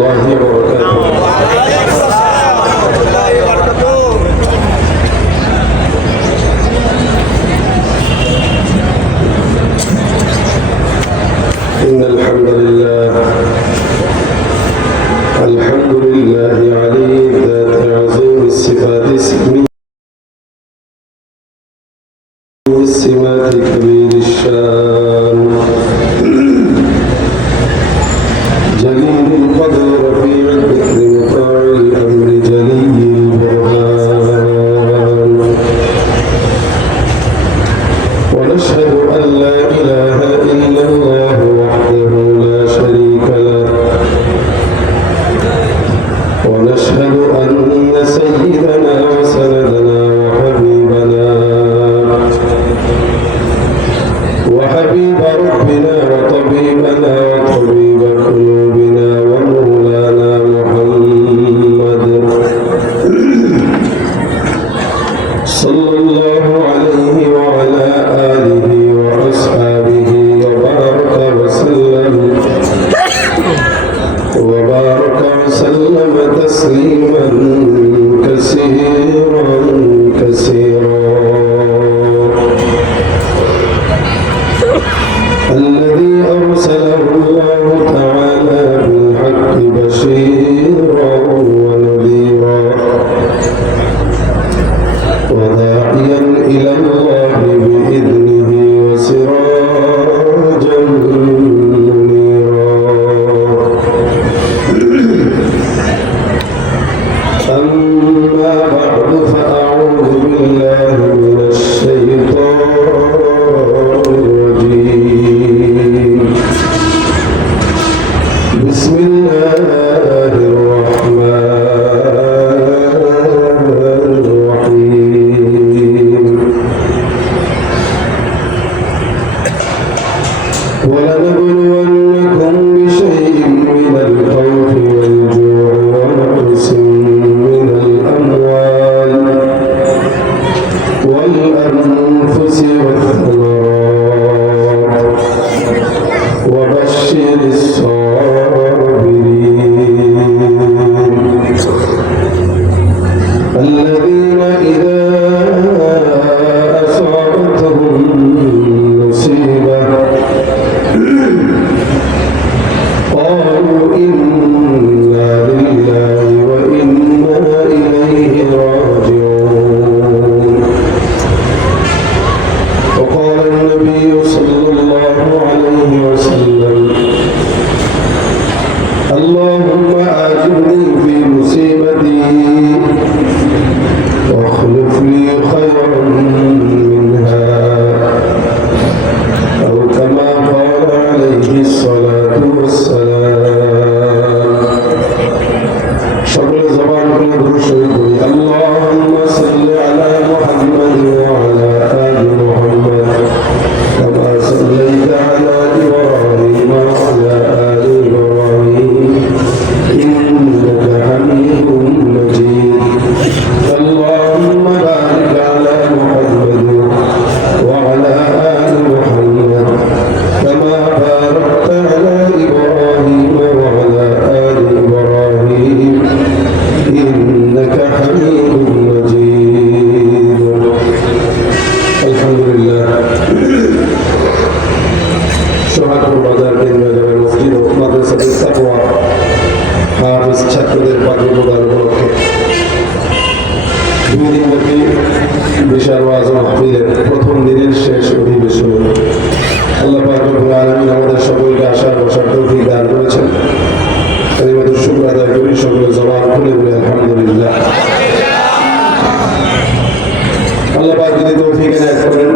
الله وبركاته. إن الحمد لله علي الذات عظيم الصفات السمات كبير الشان جليل القدر رفيع الذكر مطاع الأمر جلي البرهان ونشهد أن لا إله إلا الله وحده لا شريك له ونشهد أن سيدنا وسندنا وحبيب ربنا وطبيبنا وطبيب قلوبنا ومولانا محمد صلى الله عليه وعلى آله وأصحابه وبارك وسلم تسليما كثيرا الذي أرسله الله تعالى بالحق بشيرا ونذيرا وداعيا إلى الله بإذنه وسراجا منيرا أما بعد فأعوذ بالله من الشيطان الرجيم. بسم الله الرحمن الرحيم. ولنبلونكم بشيء من الخوف والجوع ونقص من الأموال والأنفس والثمرات وبشر الصابرين الذين إذا أصابتهم مصيبة قالوا إنا لله وإنا إليه راجعون. وقال النبي صلى الله عليه وسلم اللهم آجرني في مصيبتي واخلف لي خيرا منها أو كما قال عليه الصلاة والسلام. شكر زبان كل برشد اللهم صل على محمد وعلى آل محمد كما صليت على إبراهيم وعلى آل إبراهيم إنك حميد مجيد. اللهم بارك على محمد وعلى آل محمد كما باركت على إبراهيم وعلى آل إبراهيم إنك حميد مجيد. الحمد لله. সোহাগপুর বাজার কেন্দ্রীয় মসজিদ ও মাদ্রাসাতুল তাকওয়া হাফেজ ছাত্রদের পাঠ্য প্রদান উপলক্ষে 2 দিনব্যাপী বিশাল ওয়াজ মাহফিলের প্রথম দিনের শেষ অধিবেশনে আল্লাহ পাক রব্বুল আলামিন আমাদের সকলকে আসার বসার তৌফিক দান করেছেন। কালিমাতুশ শুকর আদায় করি, সকলে জবান খুলে বলে আলহামদুলিল্লাহ। আল্লাহ পাক যদি তৌফিক এনায়েত করেন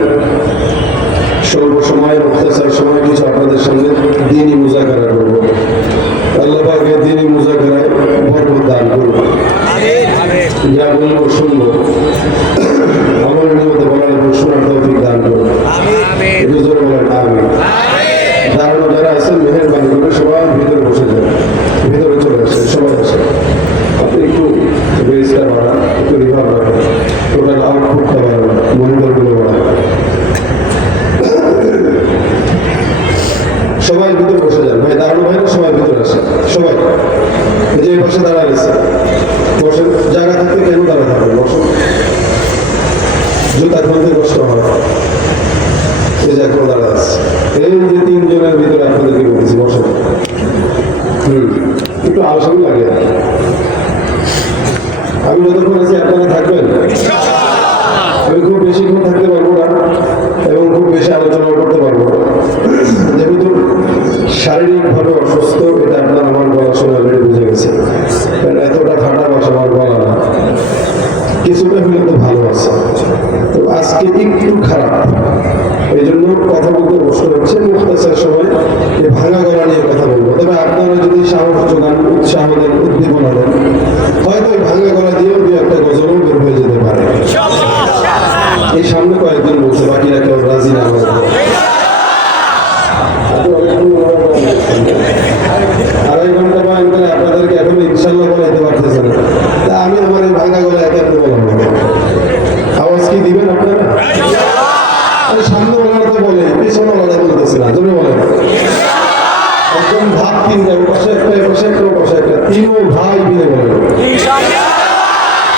স্বল্প সময় মুখতাসার সময় কিছু আপনাদের সামনে দ্বীনি মুযাকারা করব। আল্লাহ পাকের দ্বীনি মুযাকারায় বরকত দান করুন। যা বলবো শুনবো আমার নিয়ত বলার উপর শোনার তৌফিক দান করুন। একটু জোরে বলেন আমিন। দাঁড়ানো যারা আছেন মেহেরবানি করে সবাই ভিতরে বসে যান, ভিতরে চলে আসেন, সবাই আসেন। আপনি একটু বেসটা বাড়ান, একটু রিভার বাড়ান, টোটাল আউটপুটটা বাড়ান, মনিটরগুলো বাড়ান। সবাই ভিতরে বসে যান ভাই, দাঁড়ানো ভাই না, সবাই ভিতরে আসেন সবাই। যে পাশে দাঁড়ায় রয়েছে, বসেন। জায়গা থাকতে কেন দাঁড়ায় থাকবেন? বসেন। জুতা খুলতে কষ্ট হয়, এই যে এখনো দাঁড়ায় আছে। এই যে তিনজনের ভিতরে আপনাদেরকে বলেছি, বসেন। একটু আলোচনা লাগে। আমি যতক্ষণ আছি আপনারা থাকবেন। আমি খুব বেশিক্ষণ থাকতে পারবো না এবং খুব বেশি আলোচনা করতে পারবো না, যেহেতু শারীরিকভাবে অসুস্থ। এটা আপনার আমার গলা শুনে অলরেডি বুঝে গেছে, কারণ এতটা ফাটা বাসা আমার গলা না। কিছুটা হলে তো ভালো আছে, তো আজকে একটু খারাপ, এই জন্য কথা বলতে কষ্ট হচ্ছে। মুখতাসার সময় এই ভাঙা গলা নিয়ে কথা বলবো। তবে আপনারা যদি সাহস যোগান, উৎসাহ দেন, উদ্দীপনা দেন, হয়তো এই ভাঙা গলা দিয়েও দু একটা গজলও বের হয়ে যেতে পারে। এই সামনে কয়েকজন বলছে, বাকিরা কেউ রাজি না। আড়াই ঘন্টা বয়ান করে আপনাদেরকে এখন ইনশাল্লাহ বলাইতে পারতেছে না। তা আমি আমার এই ভাঙা গলা একে আপনি বললাম না, আওয়াজ কি দিবেন আপনারা? সামনে বলার তো বলে, পিছনে বলা বলতেছে না, জন্য বলেন। একদম ভাব তিনটা, পাশে একটা, পাশে একটা, পাশে একটা, তিনও ভাই মিলে বলেন।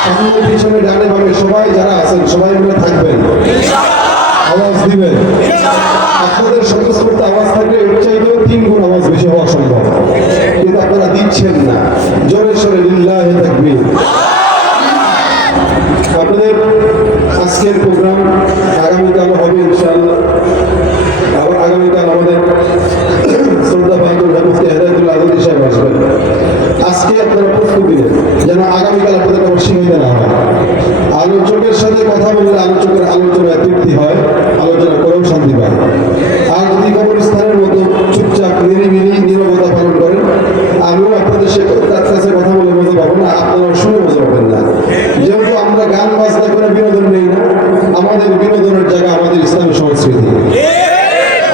সামনে পিছনে ডানে বামে সবাই যারা আছেন সবাই মিলে থাকবেন, আওয়াজ দিবেন। আপনাদের স্বতঃস্ফূর্ত আওয়াজ থাকলে এর চাইতেও 3 গুণ আওয়াজ বেশি হওয়া সম্ভব, কিন্তু আপনারা দিচ্ছেন না। জোরে সোরে লিল্লাহি তাকবীর। আপনাদের আজকের প্রোগ্রাম আগামীকাল হবে ইনশাআল্লাহ। আবার আগামীকাল আমাদের শ্রদ্ধা বাহাদুর মুফতি হেদায়েতুল আজমী সাহেব আসবেন। আজকে আপনারা প্রস্তুতি নেন যেন আগামীকাল আপনাদের অসুবিধা না হয়। আলোচকের সাথে কথা বললে আলোচকের আলোচনায় তৃপ্তি হয়, আলোচনা করেও শান্তি পায়। আর যদি কবরস্থানের মতো চুপচাপ নিরিবিলি নীরবতা পালন করেন, আমিও আপনাদের কাছে কথা বলে মজা পাবো না, আপনারা শুনে মজা পাবেন না। যেহেতু আমরা গান বাজনা করে বিনোদন নেই না, আমাদের বিনোদনের জায়গা আমাদের ইসলামী সংস্কৃতি।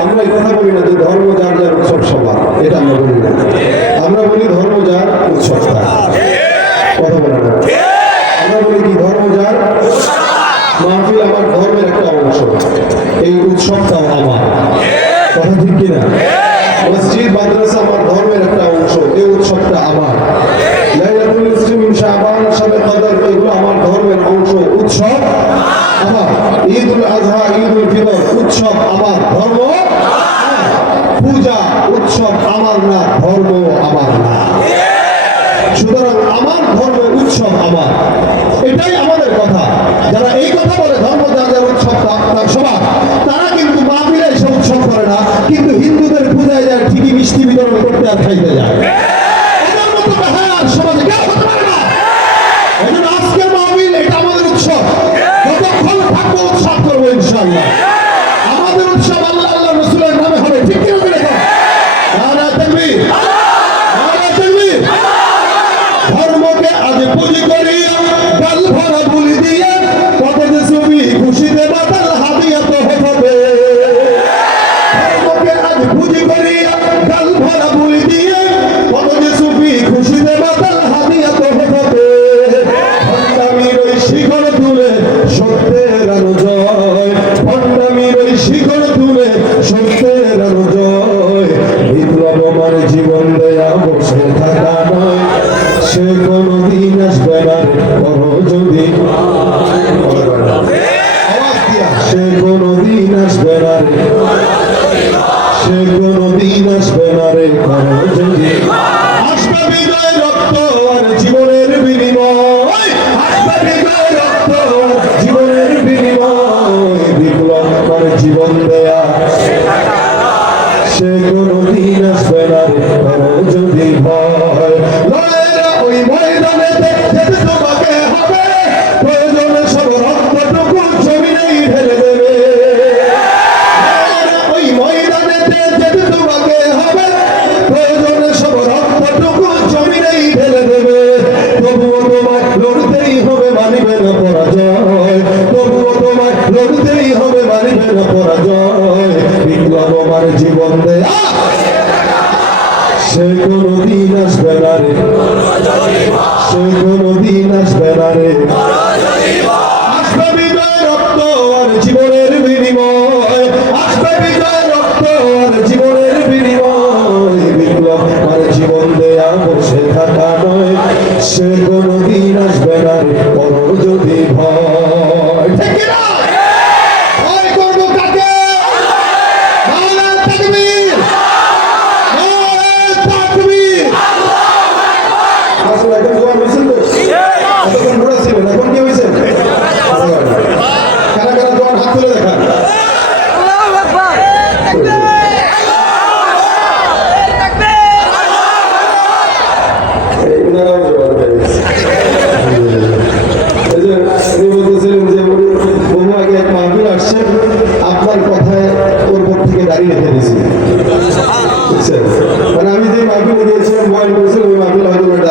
আমরা এই কথা বলি না যে ধর্ম যার যার উৎসব সবার, এটা আমরা বলি না। আমরা বলি ধর্ম যার উৎসব তার। কথা বলে না, আমরা বলি কি ধর্ম যার, মাহফিল আমার ধর্মের একটা অংশ, এই উৎসবটাও আমার। কথা ঠিক কিনা? মসজিদ মাদ্রাসা আমার ধর্মের একটা অংশ, এই উৎসবটা আমার। লাইলাতুল ইসলাম, শাবান, শবে কদর, এগুলো আমার ধর্মের অংশ, উৎসব আমার। ঈদুল আজহা, ঈদুল ফিতর, উৎসব আমার, ধর্ম পূজা উৎসব আমার না, ধর্ম আমার না। সুতরাং আমার ধর্ম, উৎসব আমার, এটাই আমাদের কথা। যারা এই কথা বলে ধর্ম যার যার উৎসব তার সবার, তারা কিন্তু মাহফিলে এসে উৎসব করে না, কিন্তু হিন্দুদের পূজায় যায় ঠিকই মিষ্টি বিতরণ করতে আর খাইতে যায়। এদের মতো বেহায়ার সমাজে কেউ হতে পারে না। এই জন্য আজকের মাহফিল এটা আমাদের উৎসব, যতক্ষণ থাকবো উৎসব করবো ইনশাআল্লাহ। আমাদের উৎসব আল্লাহ আল্লাহ রসুলের নামে হবে, ঠিক কিনা? নারায়ে তাকবীর, নারায়ে তাকবীর। ধর্মকে আজ পুঁজি করিয়া গাল ভরা বুলি দিয়া, কত যে ছবি খুশিতে বাতাল হাদিয়াত হবে। ধর্মকে আজ পুঁজি করিয়া গাল ভরা বুলি দিয়া, কত যে ছবি খুশিতে বাতাল হাদিয়াত হবে। ভণ্ডামির ওই শিখর তুলে সত্যের আলো জয়, ভণ্ডামির ওই শিখর তুলে সত্যের আলো জয়। বিপ্লব আমার জীবন দেয়া বসে থাকা নয়, সে কোনদিন আসবে না করো যদি, সে কোনদিন আসবে না রে, সে কোনদিন আসবে না রে করো যদি। আসবে বিজয় রক্ত আর জীবনের বিনিময়, আসবে বিজয় রক্ত আর জীবনের বিনিময়। বিপ্লব আমার জীবন দেয়া সে কোনদিন আসবে না রে করো যদি ভয়। ওই ময়দানেতে যেতে তোমাকে হবে, প্রয়োজনে সব রক্তটুকু জমিনেই ঢেলে দেবে। ওই ময়দানেতে যেতে তোমাকে হবে, প্রয়োজনে সব রক্তটুকু জমিনেই ঢেলে দেবে। তবুও তোমায় লড়তেই হবে, মানিবে না পরাজয়। তবুও তোমায় লড়তেই হবে, মানিবে না পরাজয়। বিপ্লব আমার জীবন দেয়া সে কোনদিন আসবে না রে, সে কোনদিন আসবে না রে। আসবে বিজয় রক্ত আর জীবনের বিনিময়, আসবে বিজয় রক্ত আর জীবনের বিনিময়। বিপ্লব আর জীবন দেয়া বসে থাকা নয়,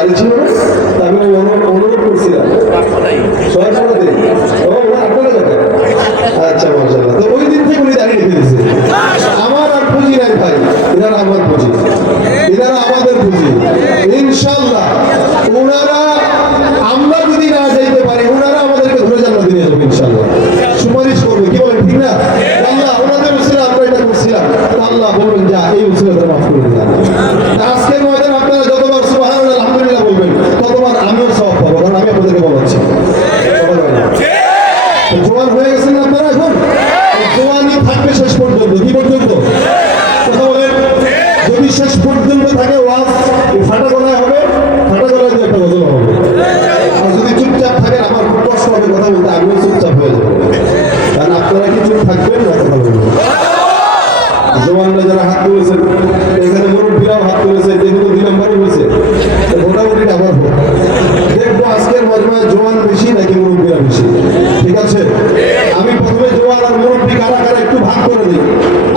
দাঁড়িয়ে ছিল না, আমি অনুরোধ করছিলাম সরাসরি আপনারা যাবেন। আচ্ছা মাশাআল্লাহ, তো ওই দিন থেকে উনি দাঁড়িয়ে রেখে দিয়েছে। আমার আর পুঁজি নাই ভাই, এনারা আমার পুঁজি, এনারা আমাদের পুঁজি। ইনশাআল্লাহ ওনারা, আমরা যদি না যাইতে পারি, ওনারা আমাদেরকে ধরে জান্নাতে নিয়ে যাবে ইনশাআল্লাহ, সুপারিশ করবে। কি বলেন ঠিক না? আল্লাহ ওনাদের উসিলা আমরা এটা করছিলাম, আল্লাহ বলবেন যা এই উসিলাটা মাফ করে দিলাম। আজকের ময়দান আপনারা যতবার সুবহানাল্লাহ আলহামদুলিল্লাহ বলবেন, ততবার আমিও সওয়াব পাবো, কারণ আমি আপনাদেরকে বলাচ্ছি। জোয়ান হয়ে গেছেন আপনারা, এখন জোয়ানি থাকবে শেষ পর্যন্ত। কি পর্যন্ত? কথা বলেন। যদি শেষ পর্যন্ত থাকে ওয়াজ ফাটা গলায় হবে, ফাটা গলায় দিয়ে একটা গজল হবে। আর যদি চুপচাপ থাকেন, আমার খুব কষ্ট হবে কথা বলতে, আমিও চুপচাপ হয়ে যাবো। কারণ আপনারা কি চুপ থাকবেন না কথা বলবেন? জওয়ানরা যারা হাত তুলেছেন, এখানে মুরব্বীরাও হাত তুলেছে, যেগুলো 2 নম্বরে হয়েছে, মোটামুটি আবার হোক। দেখবো আজকের মজমায় জওয়ান বেশি নাকি মুরব্বীরা বেশি। ঠিক আছে, আমি প্রথমে জওয়ান আর মুরব্বী কারা কারা একটু ভাগ করে দিই।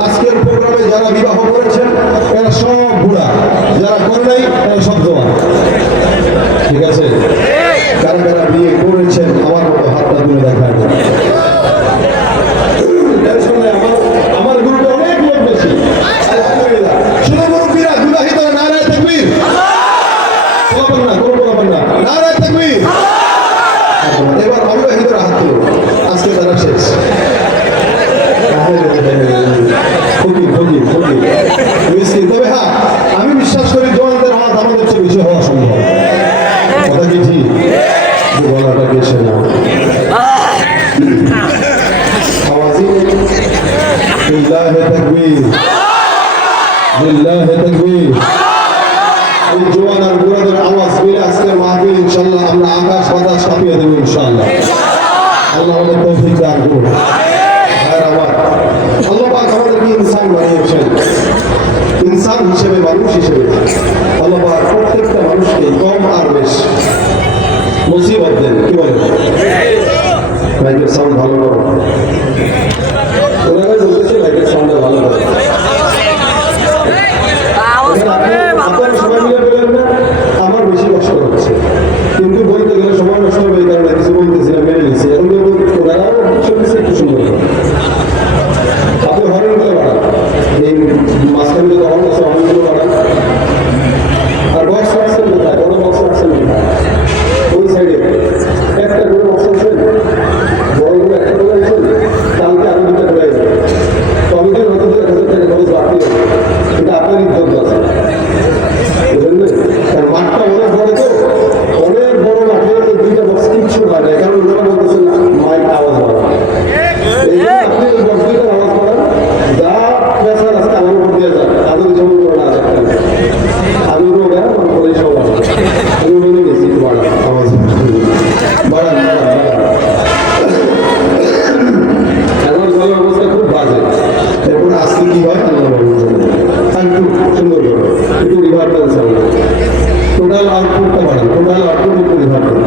আজকের প্রোগ্রামে যারা বিবাহ করেছেন এরা সব বুড়া, যারা করে নাই এরা সব জওয়ান। ঠিক আছে, কারা কারা বিয়ে করেছেন আমার মতো হাতটা তুলে দেখায় না। আমার গ্রুপে অনেক লোক বেশি, আলহামদুলিল্লাহ। শুধু মুরব্বীরা, বিবাহিতরা নারায়ে তাকবীর, বলবেন না, কোনো বলবেন না, নারায়ে তাকবীর। এবার অবিবাহিতরা হাত তুলো, আজকে তারা শেষ। তবে হ্যাঁ, আমি বিশ্বাস করি জওয়ানদের হাত আমাদের চেয়ে বেশি হওয়া সম্ভব। কথা কি ঠিক? গলাটা কেসে না আওয়াজি। লিল্লাহি তাকবীর, লিল্লাহি তাকবীর। এই জওয়ান আর বুড়াদের আওয়াজ মিলে আজকে মাহফিল ইনশাআল্লাহ আমরা আকাশ বাতাস কাঁপিয়ে দেব ইনশাআল্লাহ। আল্লাহ আমাদের তৌফিক দান করুন। আল্লাহ পাক আমাদেরকে ইনসান বানিয়েছেন, ইনসান হিসেবে, মানুষ হিসেবে। আল্লাহ পাক প্রত্যেকটা মানুষকে কম আর বেশ মুসিবত দেন। কি বলেন? মাইকের সাউন্ড ভালো করো, ওনারা বলতেছে মাইকের সাউন্ডটা ভালো করো। আপনারা সবাই মিলে বললেন না আমার বেশি কষ্ট হচ্ছে, কিন্তু বলতে গেলে সময় নষ্ট হবে, এই কারণে কিছু বলতেছি না, মেনে নিচ্ছি। এখন কিন্তু ওনারাও শুনতেছে, একটু সুন্দর করে আপনি হরেন করে বাড়ান, এই মাঝখানে যদি হরেন আছে হরেনগুলো বাড়ান। আর বক্স রাখছেন কোথায়? বড় বক্স রাখছেন কোথায়? ওই সাইডে একটা করে বক্স আছে, বড়গুলো একটা করে আছে, কালকে আরো 2টা করে আছে। কমিটির হয়তো 2,000 টাকা খরচ বাড়তি হবে, এটা আপনার ইজ্জত আছে, বুঝলেন? কারণ মাঠটা অনেক বড়, তো অনেক বড় মাঠে 2টা বক্স কিচ্ছু হয় না, কারণ ওনারা বলতেছেন মাইক আওয়াজ বাড়ান। আপনি ওই বক্স 2টার আওয়াজ বাড়ান, যা পেশা রাস্তা আমার উপর দিয়ে যান, তাদের জমি করে না যান। আমি ওরা আমার পরে সব আমি মেনে গেছি, বাড়ান আওয়াজ, বাড়ান বাড়ান বাড়ান। এখন গলার অবস্থা খুব বাজে। এরপরে আজকে কি হয় আল্লাহ একটু সুন্দর করো, একটু রিভার দেন সামনে, টোটাল আউটপুটটা বাড়ান, টোটাল আউটপুট একটু রিভার দেন।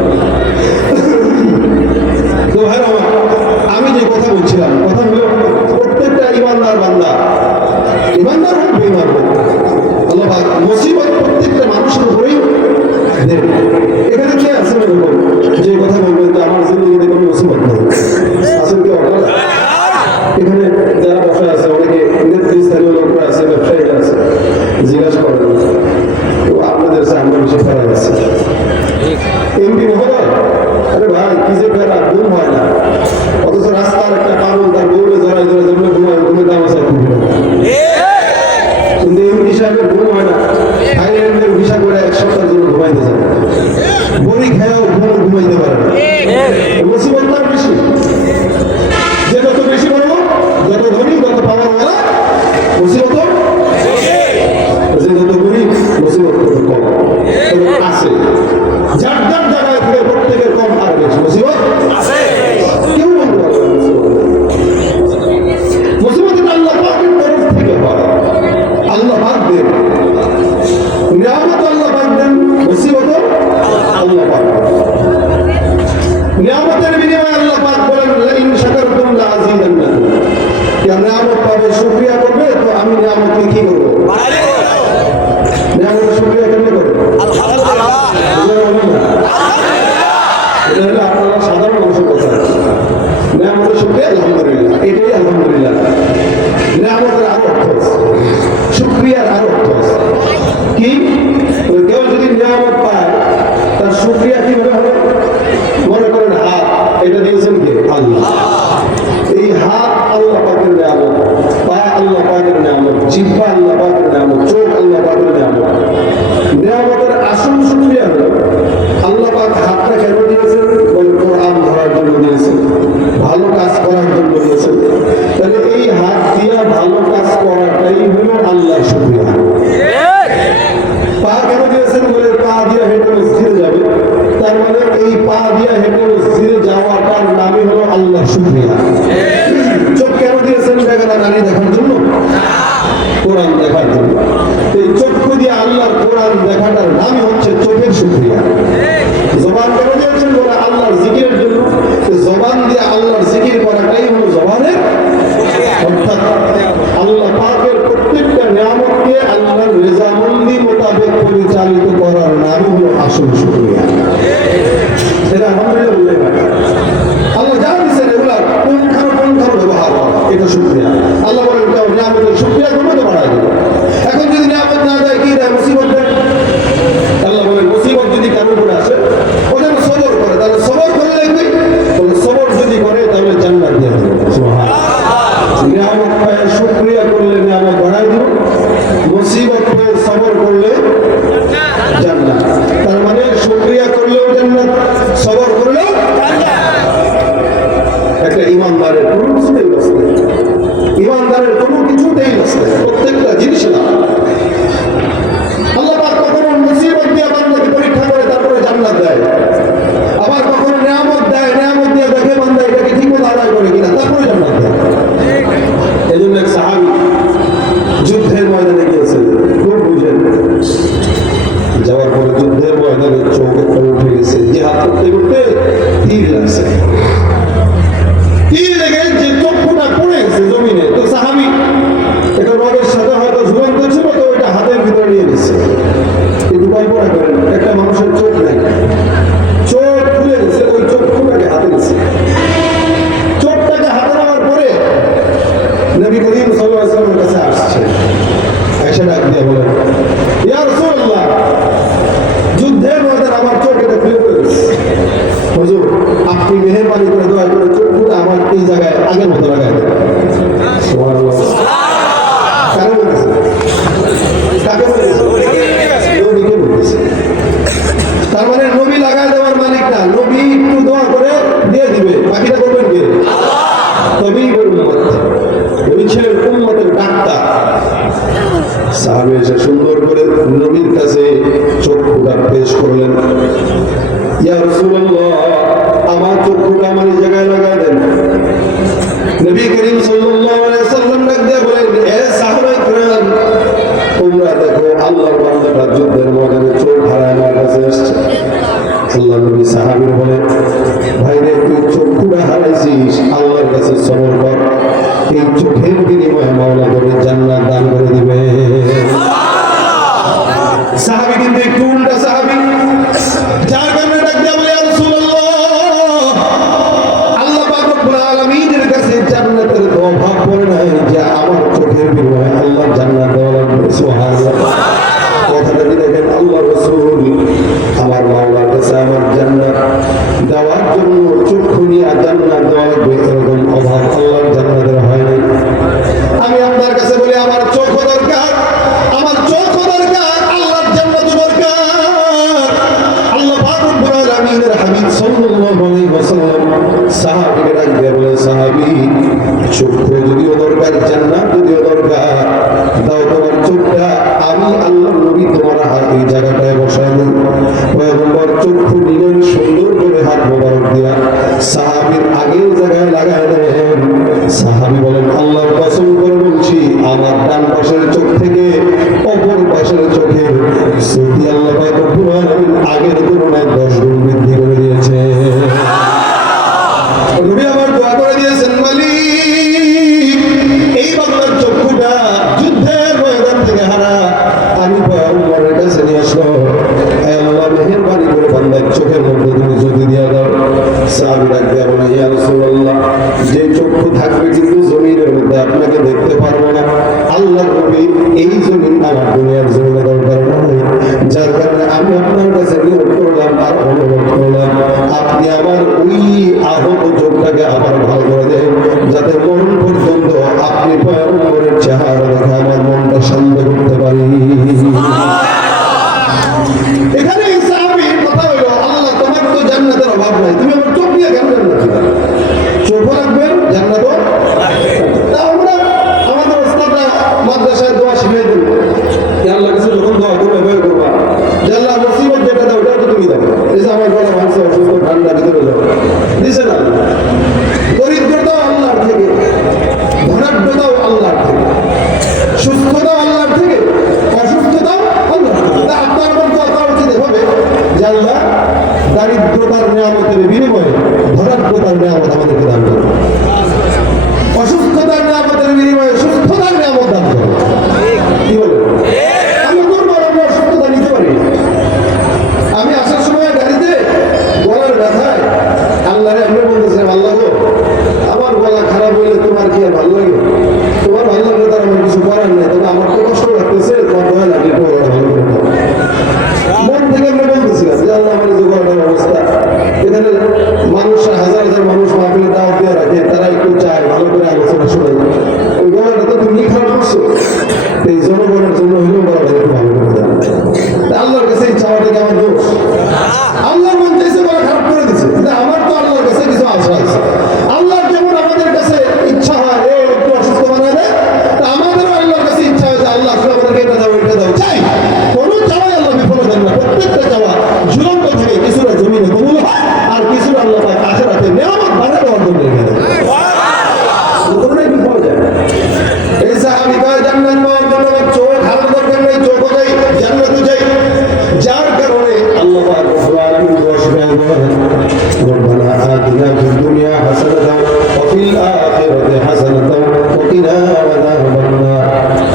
তো ভাই আমি যে কথা বলছিলাম, কথা হলো প্রত্যেকটা ইমানদার বান্দা, ইমানদার হোক বেঈমান হোক, আল্লাহ পাক মুসিবত প্রত্যেকটা মানুষের উপরেই দেন। এখানে কে আছে এরকম যে কথা বলবেন যে আমার জিন্দগিতে কোনো মুসিবত নেই? আসলে কি অর্ডার? এখানে যারা বসে আছে অনেকে নেতৃস্থানীয় লোকরা আছে, ব্যবসায়ীরা আছে, জিজ্ঞাসা করেন তো আপনাদের সামনে বেশি ফেরা আছে। এমপি মহোদয়, আরে ভাই কি যে ফেরা, ঘুম হয় না, অথচ রাস্তার একটা কারণ তার বউরে জড়াই ধরে যেমন ঘুমায়, ঘুমে দাম আছে কিন্তু এমপি সাহেবের ঘুম হয় না। থাইল্যান্ডের ভিসা করে 1 সপ্তাহের জন্য ঘুমাইতে যাবে, বড়ি খেয়েও ঘুমাইতে পারে না। মুসিবত তার বেশি, যে যত বেশি বড়, যত ধনী, যত পাওয়ারওয়ালা, মুসিবত যে যত গরিব, মুসিবত তত কম আছে। যার যার জায়গায় থেকে প্রত্যেকের কম আর বেশি মুসিবত আছে, কেউ বলতে পারবে না। মুসিবত আল্লাহ পাকের তরফ থেকে হয়, আল্লাহ পাক দেন নিয়ামত, আল্লাহ পাক দেন মুসিবত, আল্লাহ পাক নিয়ামতের বিনিময়ে শুকরিয়া কিভাবে হবে? মনে করেন হাত, এটা দিয়েছেন কে? আল্লাহ। এই হাত আল্লাহ পাকের নিয়ামত, পা আল্লাহ পাকের নিয়ামত, জিহ্বা আল্লাহ পাকের নিয়ামত, চোখ আল্লাহ পাকের নিয়ামত। নিয়ামতের আসল শুকরিয়া হলো আল্লাহ পাক হাতটা কেন দিয়েছেন? বলে কোরআন ধরার জন্য দিয়েছেন, ভালো কাজ করার জন্য দিয়েছেন। তাহলে এই হাত দিয়া ভালো কাজ করাটাই হলো আল্লাহর শুকরিয়া। পা কেন দিয়েছেন? বলে পা দিয়া হেঁটে মসজিদে যাবে, তার মানে এই পা দিয়া হেঁটে মসজিদে যাওয়াটার নামই হলো আল্লাহর শুকরিয়া। চোখ কেন দিয়েছেন? বেগানা নারী দেখার জন্য, কোরআন দেখার জন্য। এই চক্ষু দিয়ে আল্লাহর কোরআন দেখাটার নামই হচ্ছে চোখের শুকরিয়া। জবান কেন দিয়েছেন? বলে আল্লাহর জিকিরের জন্য। জবান দিয়ে আল্লাহর জিকির করাটাই হলো জবানের, অর্থাৎ আল্লাহ পাকের প্রত্যেকটা নিয়ামতকে আল্লাহর রেজামন্দি মোতাবেক পরিচালিত করার নাম হলো আসল শুকরিয়া। এটা আলহামদুলিল্লাহ আল্লাহ যা দিচ্ছেন এগুলা পুঙ্খানুপুঙ্খানু ব্যবহার করা, এটা শুকরিয়া। আল্লাহ বলেন নিয়ামতের শুকরিয়া করবো তো বাড়াই দেবো। এখন যদি নিয়ামত না দেয়, কি দেয়? মুসিবত দেয়। আল্লাহ বলেন মুসিবত যদি কারোর উপরে আসে ও যেন সবর করে। তাহলে সবর করে লাগবে, সবর যদি করে তাহলে জান্নাত দিয়ে দেবো। নিয়ামত পায় শুকরিয়া করলে নিয়ামত বাড়াই দেব, মুসিবত পেয়ে সবর করলে জান্নাত। তার মানে শুকরিয়া করলেও জান্নাত, সবর করলেও একটা ইমানদারের কোনো কিছুতেই লস নেই। ইমানদারের কোনো কিছুতেই লস নেই, প্রত্যেকটা জিনিস না। আল্লাহ পাক কখনো মুসিবত দিয়ে বান্দাকে পরীক্ষা করে তারপরে জান্নাত দেয়, আবার কখনো নিয়ামত দেয়, নিয়ামত দিয়ে দেখে বান্দা এটাকে ঠিক মতো আদায় করে কিনা, তারপরে জান্নাত দেয়। এই জন্য এক সাহাবী যুদ্ধের ময়দানে গিয়েছেন, খুব বুঝেন, যাওয়ার পরে যুদ্ধের ময়দানে চোখ একটা উঠে গেছে, জিহাদ করতে করতে তীর লাগছে। তীর লেগে যে চক্ষুটা পড়ে গেছে জমিনে, তো সাহাবী এটা রবের সাথে হয়তো ঝুলন্ত ছিল, তো ওইটা হাতের ভিতরে নিয়ে গেছে। একটু কল্পনা করেন, একটা মানুষের চোখ নাই, চোখ খুলে গেছে, ওই চক্ষুটাকে হাতে গেছে। চোখটাকে হাতে নেওয়ার পরে নবী করিম সাল্লাল্লাহু আলাইহি ওয়াসাল্লামের কাছে আসছে, এসে ডাক দিয়ে বলেন, ইয়া রাসূলুল্লাহ, যুদ্ধের ময়দানে আমার চোখ এটা খুলে পড়েছে, হুজুর আপনি মেহেরবানি করে দয়া করে চোখটা আমার এই জায়গায় আগের মতো লাগাই দেন। সুবহানাল্লাহ। কারণ বলতেছে, কাকে বলতেছে? নবীকে বলতেছে। তার মানে নবী লাগাই দেওয়ার মালিক না, নবী একটু দোয়া করে দিয়ে দিবে, বাকিটা করবেন কে? তবেই উম্মত। নবী ছিলেন উম্মতের ডাক্তার। সাহাবী এসে সুন্দর করে নবীর কাছে চক্ষুটা পেশ করলেন, ইয়া রাসূলুল্লাহ, আমার চক্ষুটা আমার এই জায়গায় লাগাই দেন। নবী করিম সাল্লাল্লাহু আলাইহি ওয়াসাল্লাম ডাক দিয়ে বলেন, এ সাহাবায়ে কিরাম, তোমরা দেখো আল্লাহর বান্দাটা যুদ্ধের ময়দানে চোখ হারায় আমার কাছে আসছে। আল্লাহ নবী সাহাবীর বলেন, ভাই রে, তুই চক্ষুটা হারাইছিস, আল্লাহর কাছে সবর কর, এই চোখের বিনিময়ে মাওলা তোকে জান্নাত দান করে দিবে। সাহাবী কিন্তু একটু উল্টা সাহাবী, যার কারণে ডাক দিয়ে বলে, ইয়া রাসূলুল্লাহ, আল্লাহ পাক রব্বুল আলামিনের কাছে জান্নাতের অভাব পড়ে নাই যে আমার চোখের বিনিময়ে আল্লাহ জান্নাত দেওয়া লাগবে। সুবহানাল্লাহ। কথাটা কি দেখেন, আল্লাহ রাসূল আমার মাওলার কাছে আমার জান্নাত দেওয়ার জন্য চক্ষু নিয়ে জান্নাত দেওয়া লাগবে, এরকম অভাব আল্লাহর জান্নাতের হয় নাই। আমি আপনার কাছে বলি, আমার চোখ দরকার, আমার চোখ দরকার, আল্লাহর জান্নাত দরকার। আল্লাহ পাক রব্বুল আলামিনের হাবিব সাল্লাল্লাহু আলাইহি ওয়াসাল্লাম সাহাবীকে ডাক দিয়ে বলে, সাহাবী, চক্ষু যদিও দরকার, জান্নাত যদিও দরকার, দাও তোমার চোখটা, আমি আল্লাহর নবী তোমার এই জায়গাটায় বসাই দিই। পয়গম্বর চক্ষু নিলেন, সুন্দর করে হাত মোবারক দিয়া সাহাবীর আগের জায়গায় লাগায় দেন। সাহাবী বলেন, আল্লাহর কসম করে বলছি, আমার ডান পাশের চোখ থেকে অপর পাশের চোখের স্মৃতি আল্লাহ পাক রব্বুল আলামিন আগের তুলনায় 10 গুণ বৃদ্ধি করে দিয়েছে। নবী আমার দোয়া করে দিয়েছেন, মালিক, এই বান্দার চক্ষুটা যুদ্ধের ময়দান থেকে হারা আমি পয়গম্বরের কাছে নিয়ে আসলো, হে আল্লাহ, মেহেরবানি করে বান্দার চোখের মধ্যে তুমি জ্যোতি দিয়ে দাও। সাহাবী ডাক দিয়ে বলে, ইয়া রাসূলুল্লাহ, যে চক্ষু থাকবে কিন্তু জমিনের মধ্যে আপনাকে দেখতে পারবো না, আল্লাহর নবী এই জমিন আমার দুনিয়ার জমিনে দরকার নাই, যার কারণে আমি আপনার কাছে নিয়োগ করলাম, আর কোনো এই যে আমার গলা ভাঙছে অসুস্থ ঠান্ডা ভিতরে যাও দিছে না। দরিদ্রতাও আল্লাহর থেকে, ধনাঢ্যতাও আল্লাহর থেকে, সুস্থতাও আল্লাহর থেকে, অসুস্থতাও আল্লাহর থেকে। তা আপনার মন কথা উচিত এভাবে যে আল্লাহ দারিদ্রতার নিয়ামতের বিনিময়ে ধনাঢ্যতার নিয়ামত আমাদেরকে দান করবে, অসুস্থতার নিয়ামতের বিনিময়ে সুস্থতার নিয়ামত দান করবে। কি বলেন? আমি দুর্বল, আমি অসুস্থতা নিতে পারি। আমি আসার সময় গাড়িতে গলার ব্যথায় আল্লাহরে আমি বলতেছিলাম, আল্লাহ গো আমার গলা খারাপ হইলে তোমার কি আর ভালো লাগে? তোমার ভালো লাগলে তার আমার কিছু করার নেই, তবে আমার তো কষ্ট লাগতেছে, তোমার ভয় লাগে একটু গলাটা ভালো করে দাও। মন থেকে আমি বলতেছিলাম যে আল্লাহ আমার যে গলাটার অবস্থা, এখানে মানুষরা হাজার হাজার মানুষ মাহফিলে দাওয়াত দিয়ে রাখে, তারা একটু চায় ভালো করে আলোচনা শোনাই, ওই গলাটা তো তুমি খারাপ করছো, এই জনগণের জন্য হইলেও গলাটা একটু ভালো করে দেন। আল্লাহর কাছে এই চাওয়াটা কি আমার দোষ? আল্লাহর মন চাইছে গলা খারাপ করে দিচ্ছে, কিন্তু আমার তো আল্লাহর কাছে কিছু আশা আছে। আল্লাহর যেমন আমাদের কাছে ইচ্ছা হয় এ একটু অসুস্থ বানায় দেয়, তা আমাদেরও আল্লাহর কাছে ইচ্ছা হয় যে আল্লাহ আসলে আমাদেরকে এটা দাও এটা দাও। চাই কোনো চাওয়াই আল্লাহ বিফল দেন না, প্রত্যেকটা চাওয়া ঝুলন্ত থাকে, কিছুটা জমিনে কবুল হয় আর কিছুটা আল্লাহ পাক আখিরাতে নিয়ামত বানিয়ে দেওয়ার জন্য রেখে দেয়। কোনোটাই বিফল যায় না। এই সাহাবী কয় জান্নাত পাওয়ার জন্য আমার চোখ হারানোর দরকার নেই, চোখও চাই, জান্নাতও চাই। যার কারণে আল্লাহ পাক রব্বুল আলামিন ঘোষণা করেন, রব্বানা আতিনা ফিদ দুনিয়া হাসানাতাও ওয়া ফিল আখিরাতি হাসানাতাও ওয়া কিনা আযাবান নার।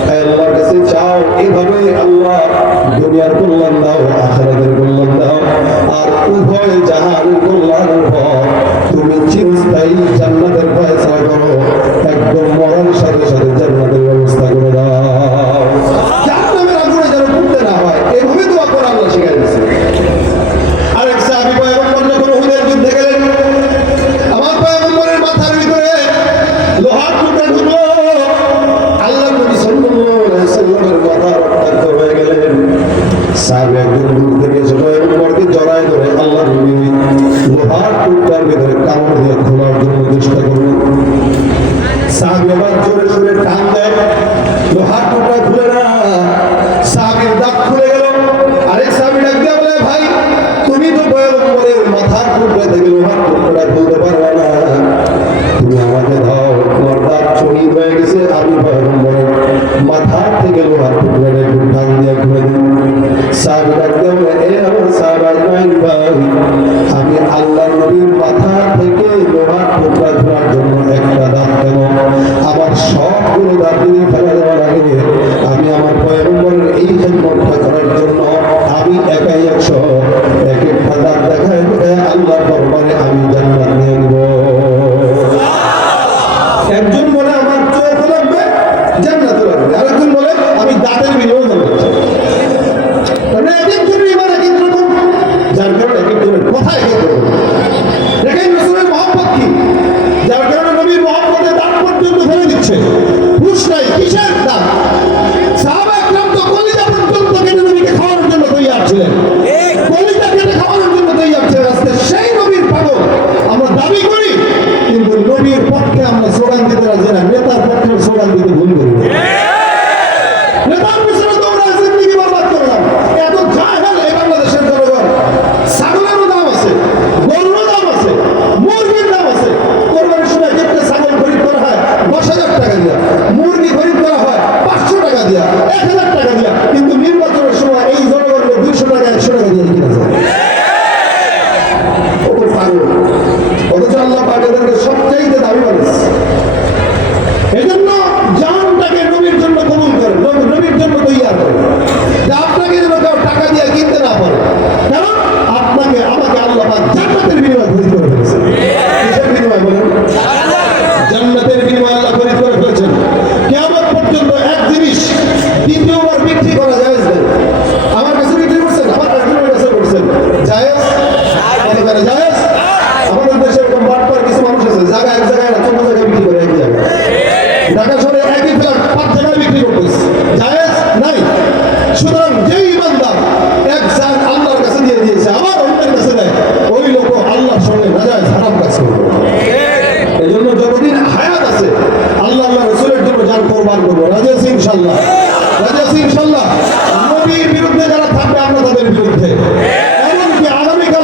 হে আল্লাহর কাছে চাও এভাবে আল্লাহ দুনিয়ার কল্যাণ দাও, আখিরাতের কল্যাণ দাও, আর উভয় জাহানের কল্যাণ দাও। তুমি চিরস্থায়ী জান্নাতের ফয়সালা করো, একদম মরার সাথে সাথে জান্নাতের ব্যবস্থা করে দাও। জাহান্নামের আগুনে যেন পুড়তে না হয়, এভাবে দোয়া করে আল্লাহ শিখাই দিয়েছে। আরেক সাহাবী পয়গম্বর যখন উহুদের যুদ্ধে গেলেন, আমার পয়গম্বরের মাথার ভিতরে লোহার টুকরা ঢুকলো, আল্লাহ নবী সাল্লাল্লাহু আলাইহি ওয়াসাল্লামের মাথা রক্তাক্ত হয়ে গেলেন। সাহাবী একজন দূর থেকে এসে পয়গম্বরকে জড়ায় ধরে আল্লাহ নবী লোহার টুকরার ভিতরে কামড় দিয়ে খোলার জন্য চেষ্টা করলেন। সাহাবী আবার জোরে জোরে টান দেয়, লোহার টুকরা খুলে না, সাহাবীর দাঁত খুলে গেল। আরেক সাহাবী ডাক দিয়ে বলে, ভাই তুমি তো পয়গম্বরের মাথার টুকরা থেকে লোহার টুকরা খুলতে পারবে না, তুমি আমাকে দাও, তোমার দাঁত শহীদ হয়ে গেছে, আমি পয়গম্বরের মাথার থেকে লোহার টুকরাটা একটু টান দিয়ে খুলে দিন। সাহাবী ডাক দিয়ে বলে, এ আমার সাহাবাই ভাই, আমি আল্লাহ নবীর মাথা থেকে লোহার টুকরা খোলার জন্য একটা দাঁত কেন, আমার সবগুলো দাঁত যদি ফেলা দেওয়ার আগে আমি আমার পয়গম্বরের এই খেদমতটা করার জন্য আমি একাই 100 এক একটা দাঁত দেখায় আল্লাহর দরবারে আমি জান্নাত নিয়ে নিব। একজন বলে আমার চোখ লাগবে, জান্নাত লাগবে, আরেকজন বলে আমি দাঁতের বিনিময়ে জান্নাত চাই। মানে এক একজনের ইমান এক এক রকম, যার কারণে এক একজনের কথা এক এক রকম। দেখেন রাসূলের মহব্বত কি, যার কারণে নবীর মহব্বতে দাঁত পর্যন্ত ফেলে দিচ্ছে। হুঁশ নাই, কিসের দাঁত? সাহাবা একরাম তো কলিজা পর্যন্ত কেটে নবীকে খাওয়ানোর জন্য তৈয়ার ছিলেন, কলিজা কেটে খাওয়ানোর জন্য তৈয়ার ছিলেন। আজকে সেই নবীর পাগল আমরা দাবি করি, কিন্তু নবীর পক্ষে আমরা স্লোগান দিতে রাজি না, নেতার পক্ষে স্লোগান দিতে ভুল করি। নেতার পিছনে তোমরা জিন্দেগি বরবাদ করলাম। এত জাহেল এই বাংলাদেশের জনগণ। ছাগলেরও দাম আছে, গরুরও দাম আছে, মুরগির দাম আছে। কোরবানির সময় একটা ছাগল খরিদ করা হয় 10,000 টাকা দিয়া, মুরগি খরিদ করা হয় 500 টাকা দিয়া, 1,000 টাকা দিয়া, কিন্তু নির্বাচনের সময় এই জনগণকে 200 টাকা 100 টাকা দিয়ে কিনা যায়। অথচ আল্লাহ পাক এদেরকে সবচাইতে দাবি বানিয়েছে। এই জন্য জানটাকে নবীর জন্য কবুল করেন, নবীর জন্য তৈয়ার করেন, যে আপনাকে যেন কেউ টাকা দিয়ে কিনতে না পারে, কারণ আপনাকে আমাকে আল্লাহ পাক জান্নাতের বিনিময়ে খরিদ করে ফেলেছেন। কিসের বিনিময়ে বলেন? জান্নাতের বিনিময়ে আল্লাহ খরিদ করে ফেলেছেন। কিয়ামত পর্যন্ত এক জিনিস দ্বিতীয়বার বিক্রি করা জায়েজ নেই। আমার কাছে বিক্রি করছেন, আমার একজনের কাছে করছেন, জায়েজ? জায়েজ? আমাদের দেশে এরকম বাটপার কিছু মানুষ আছে, জায়গা এক জায়গায় না, 14 জায়গায় বিক্রি করে, একই জায়গায়। ঢাকা শহরে একই ফ্ল্যাট 5 জায়গায় বিক্রি করতেছে, জায়েজ নাই। সুতরাং যেই ইমানদার এক জান আল্লাহর কাছে দিয়ে দিয়েছে, আবার অন্যের কাছে দেয়, ওই লোক আল্লাহর সঙ্গে নাজায়েজ হারাম কাজ করবে। এই জন্য যতদিন হায়াত আছে আল্লাহ আল্লাহ রাসূলের জন্য জান কুরবান করবো। রাজি আছি ইনশাআল্লাহ? রাজি আছি ইনশাআল্লাহ? নবীর বিরুদ্ধে যারা থাকবে আমরা তাদের বিরুদ্ধে, এমনকি আগামীকাল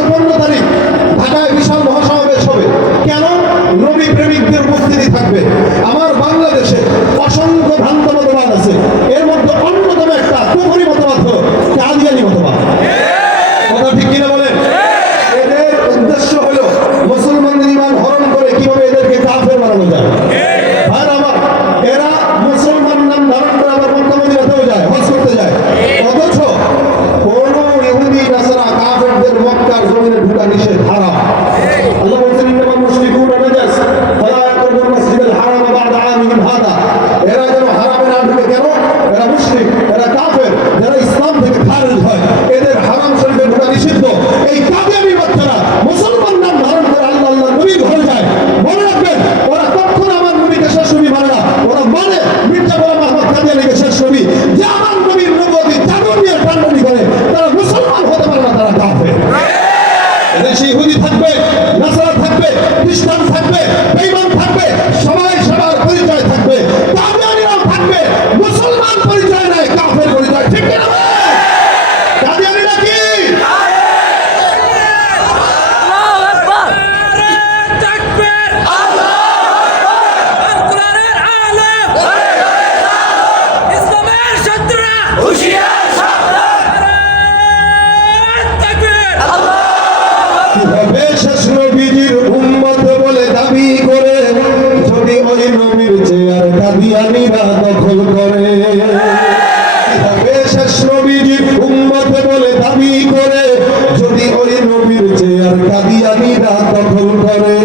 আল্লাহর জমিনে ঢোকা নিষেধ, হারাম। আল্লাহ বলেছেন ইন্নামাল মুশরিকুনা নাজাস ফালা ইয়াকরবুল মাসজিদাল হারাম বা'দা আমিহিম হাদা। এরা যেন হারামে না ঢুকে, কেন? এরা মুশরিক, এরা কাফের, যারা ইসলাম থেকে খারিজ হয়, এদের হারাম শরীফে ঢোকা নিষিদ্ধ। এই কাদিয়ানি বাচ্চারা মুসলমান নাম ধারণ করে আল্লাহ আল্লাহ নবীর ঘরে যায়। মনে রাখবেন, ওরা কখনো আমার নবীকে শেষ নবী মানে না। ওরা মানে মির্জা গোলাম আহমদ কাদিয়ানিকে শেষ নবী। যে আমার নবীর নবুয়তি জাদু নিয়ে টানাটানি করে, তারা মুসলমান হতে পারে না, তারা কাফের। এদেশে ইহুদি থাকবে, নাসারা থাকবে, খ্রিস্টান থাকবে, বেঈমান থাকবে, সবাই সবার পরিচয় থাকবে। কাদিয়ানিরাও থাকবে, মুসলমান পরিচয় নাই, কাফের পরিচয়। ঠিক কি না? কাদিয়ানিরা কি? শেষ নবীজির উম্মত বলে দাবি করে যদি ওই নবীর চেয়ার কাদিয়ানিরা দখল করে। শেষ নবীজির উম্মত বলে দাবি করে যদি ওই নবীর চেয়ার কাদিয়ানিরা দখল করে।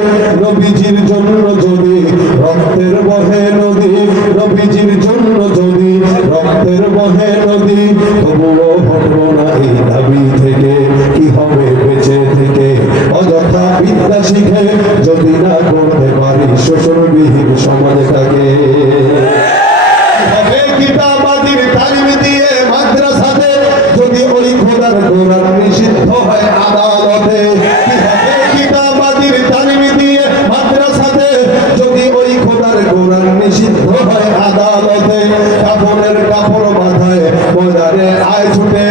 নবীজির জন্য যদি রক্তের বহে নদী, নবীজির জন্য যদি রক্তের বহে নদী, তবুও হটবো না এই দাবি থেকে। কি হবে বেঁচে থেকে অযথা বিদ্যা শিখে যদি না করতে পারি শোষণবিহীন সমাজটাকে? হবে কিতাবাদির তালিম দিয়ে মাদ্রাসাতে যদি ওই খোদার কোরআন নিষিদ্ধ হয় আদালতে? হবে কিতাবাদির তালিম দিয়ে মাদ্রাসাতে যদি ওই খোদার কোরআন নিষিদ্ধ হয় আদালতে? কাফনের কাপড় মাথায় ময়দানে আয় ছুটে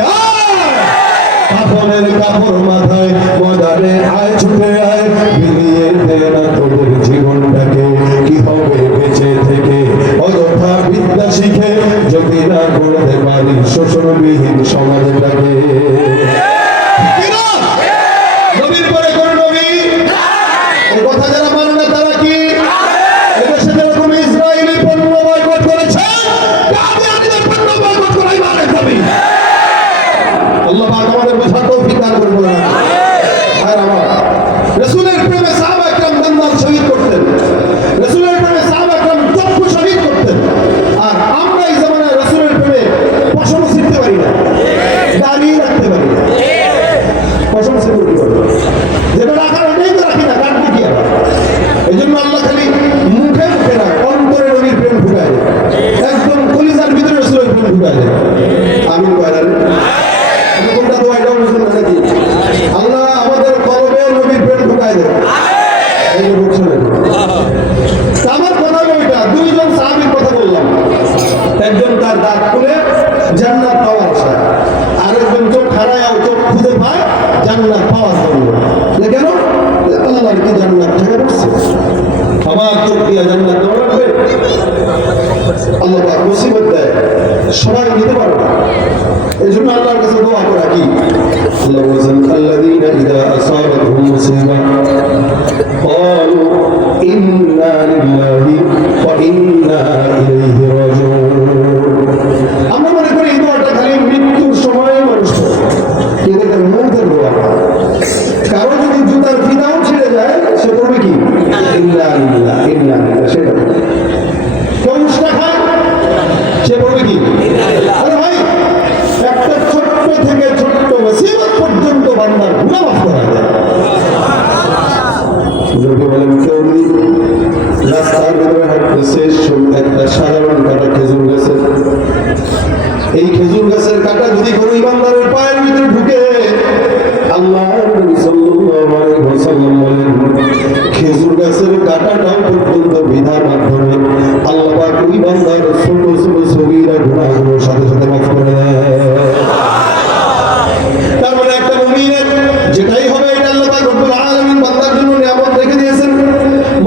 কাফনের কাপড় মাথায় ময়দানে আয় ছুটে আয়, বিলিয়ে দে না তোদের জীবনটাকে। কি হবে বেঁচে থেকে অযথা বিদ্যা শিখে যদি না করতে পারি শোষণবিহীন সমাজটাকে? নবীর পরে কোন নবী? এই কথা যারা মানে না তারা কি? এদেশে যেরকম ইসরায়েলি পণ্য বয়কট করেছে, কাদিয়ানীদের পণ্য বয়কট করাই মানে নবী। আল্লাহ পাক আমাদের বোঝার তৌফিক দান করুন। আর আমার রাসূলের প্রেমে সাহাবা একরাম দন্দাল শহীদ করতেন, রাসূলের প্রেমে সাহাবা একরাম চক্ষু শহীদ করতেন। আর আমরা এই জামানায় রাসূলের প্রেমে পশম ছিঁড়তে পারি না, দাঁড়িয়ে রাখতে পারি না। পশম ছিঁড়তে কি করবো? যেটা রাখার ওটাই তো রাখি না, কাটবো কি আবার? এই জন্য আল্লাহ খালি মুখে মুখে না, অন্তরে নবীর প্রেম ঢুকায় দেয়, একদম কলিজার ভিতরে রাসূলের প্রেম ঢুকায় দেয়। আমিন কয়রান। আল্লাহ আমাদের কলবে নবীর প্রেম ঢুকায় দেয়। আমার কথা ওইটা, দুইজন সাহাবীর কথা বললাম। একজন তার দাঁত খুলে জান্নাত পাওয়ার আশায়, আরেকজন চোখ হারায় চোখ খুঁজে পায় জান্নাত পাওয়ার জন্য। কেন? আল্লাহর কি জান্নাত থেকে পড়ছে, আমার চোখ দিয়ে জান্নাত দেওয়া লাগবে। আল্লাহ পাক মুসিবত দেয়, সবাই নিতে পারবে না। এই জন্য আল্লাহর কাছে দোয়া করা কি? আল্লাহ বলেছেন আল্লাযীনা ইযা আসাবাতহুম মুসিবা ক্বালু ইন্না লিল্লাহি ওয়া ইন্না ইলাইহি রাজিউন। আমরা মনে করি এই দোয়াটা খালি মৃত্যুর সময় মানুষ করে, কিন্তু এটা মুহূর্তের দোয়া। কারো যদি জুতার ফিতাও ছিঁড়ে যায়, সে করবে কি? ইন্না লিল্লাহি ইন্না ইলাইহি। সেটা কেউ উষ্টা খায়, সে করবে কি? আরে ভাই, একটা ছোট্ট থেকে ছোট্ট মুসিবত পর্যন্ত বান্দার গুনাহ মাফ করা যায়। যদি বলেন কেউ রাস্তার ভিতরে হাঁটতেছে, একটা সাধারণ কাটা খেজুর গাছের, এই খেজুর গাছের কাটা যদি কোনো ইমানদারের পায়ের ভিতরে ঢুকে, আল্লাহ নবী সাল্লাল্লাহু আলাইহি ওয়াসাল্লাম বলেন খেজুর গাছের কাটাটাও পর্যন্ত বিধার মাধ্যমে আল্লাহ পাক ওই বান্দার ছোট ছোট সগীরা গুনাহগুলোর সাথে সাথে মাফ করে দেয়। তার মানে একটা মুমিনের যেটাই হবে এটা আল্লাহ পাক রব্বুল আলামিন বান্দার জন্য নিয়ামত রেখে দিয়েছেন।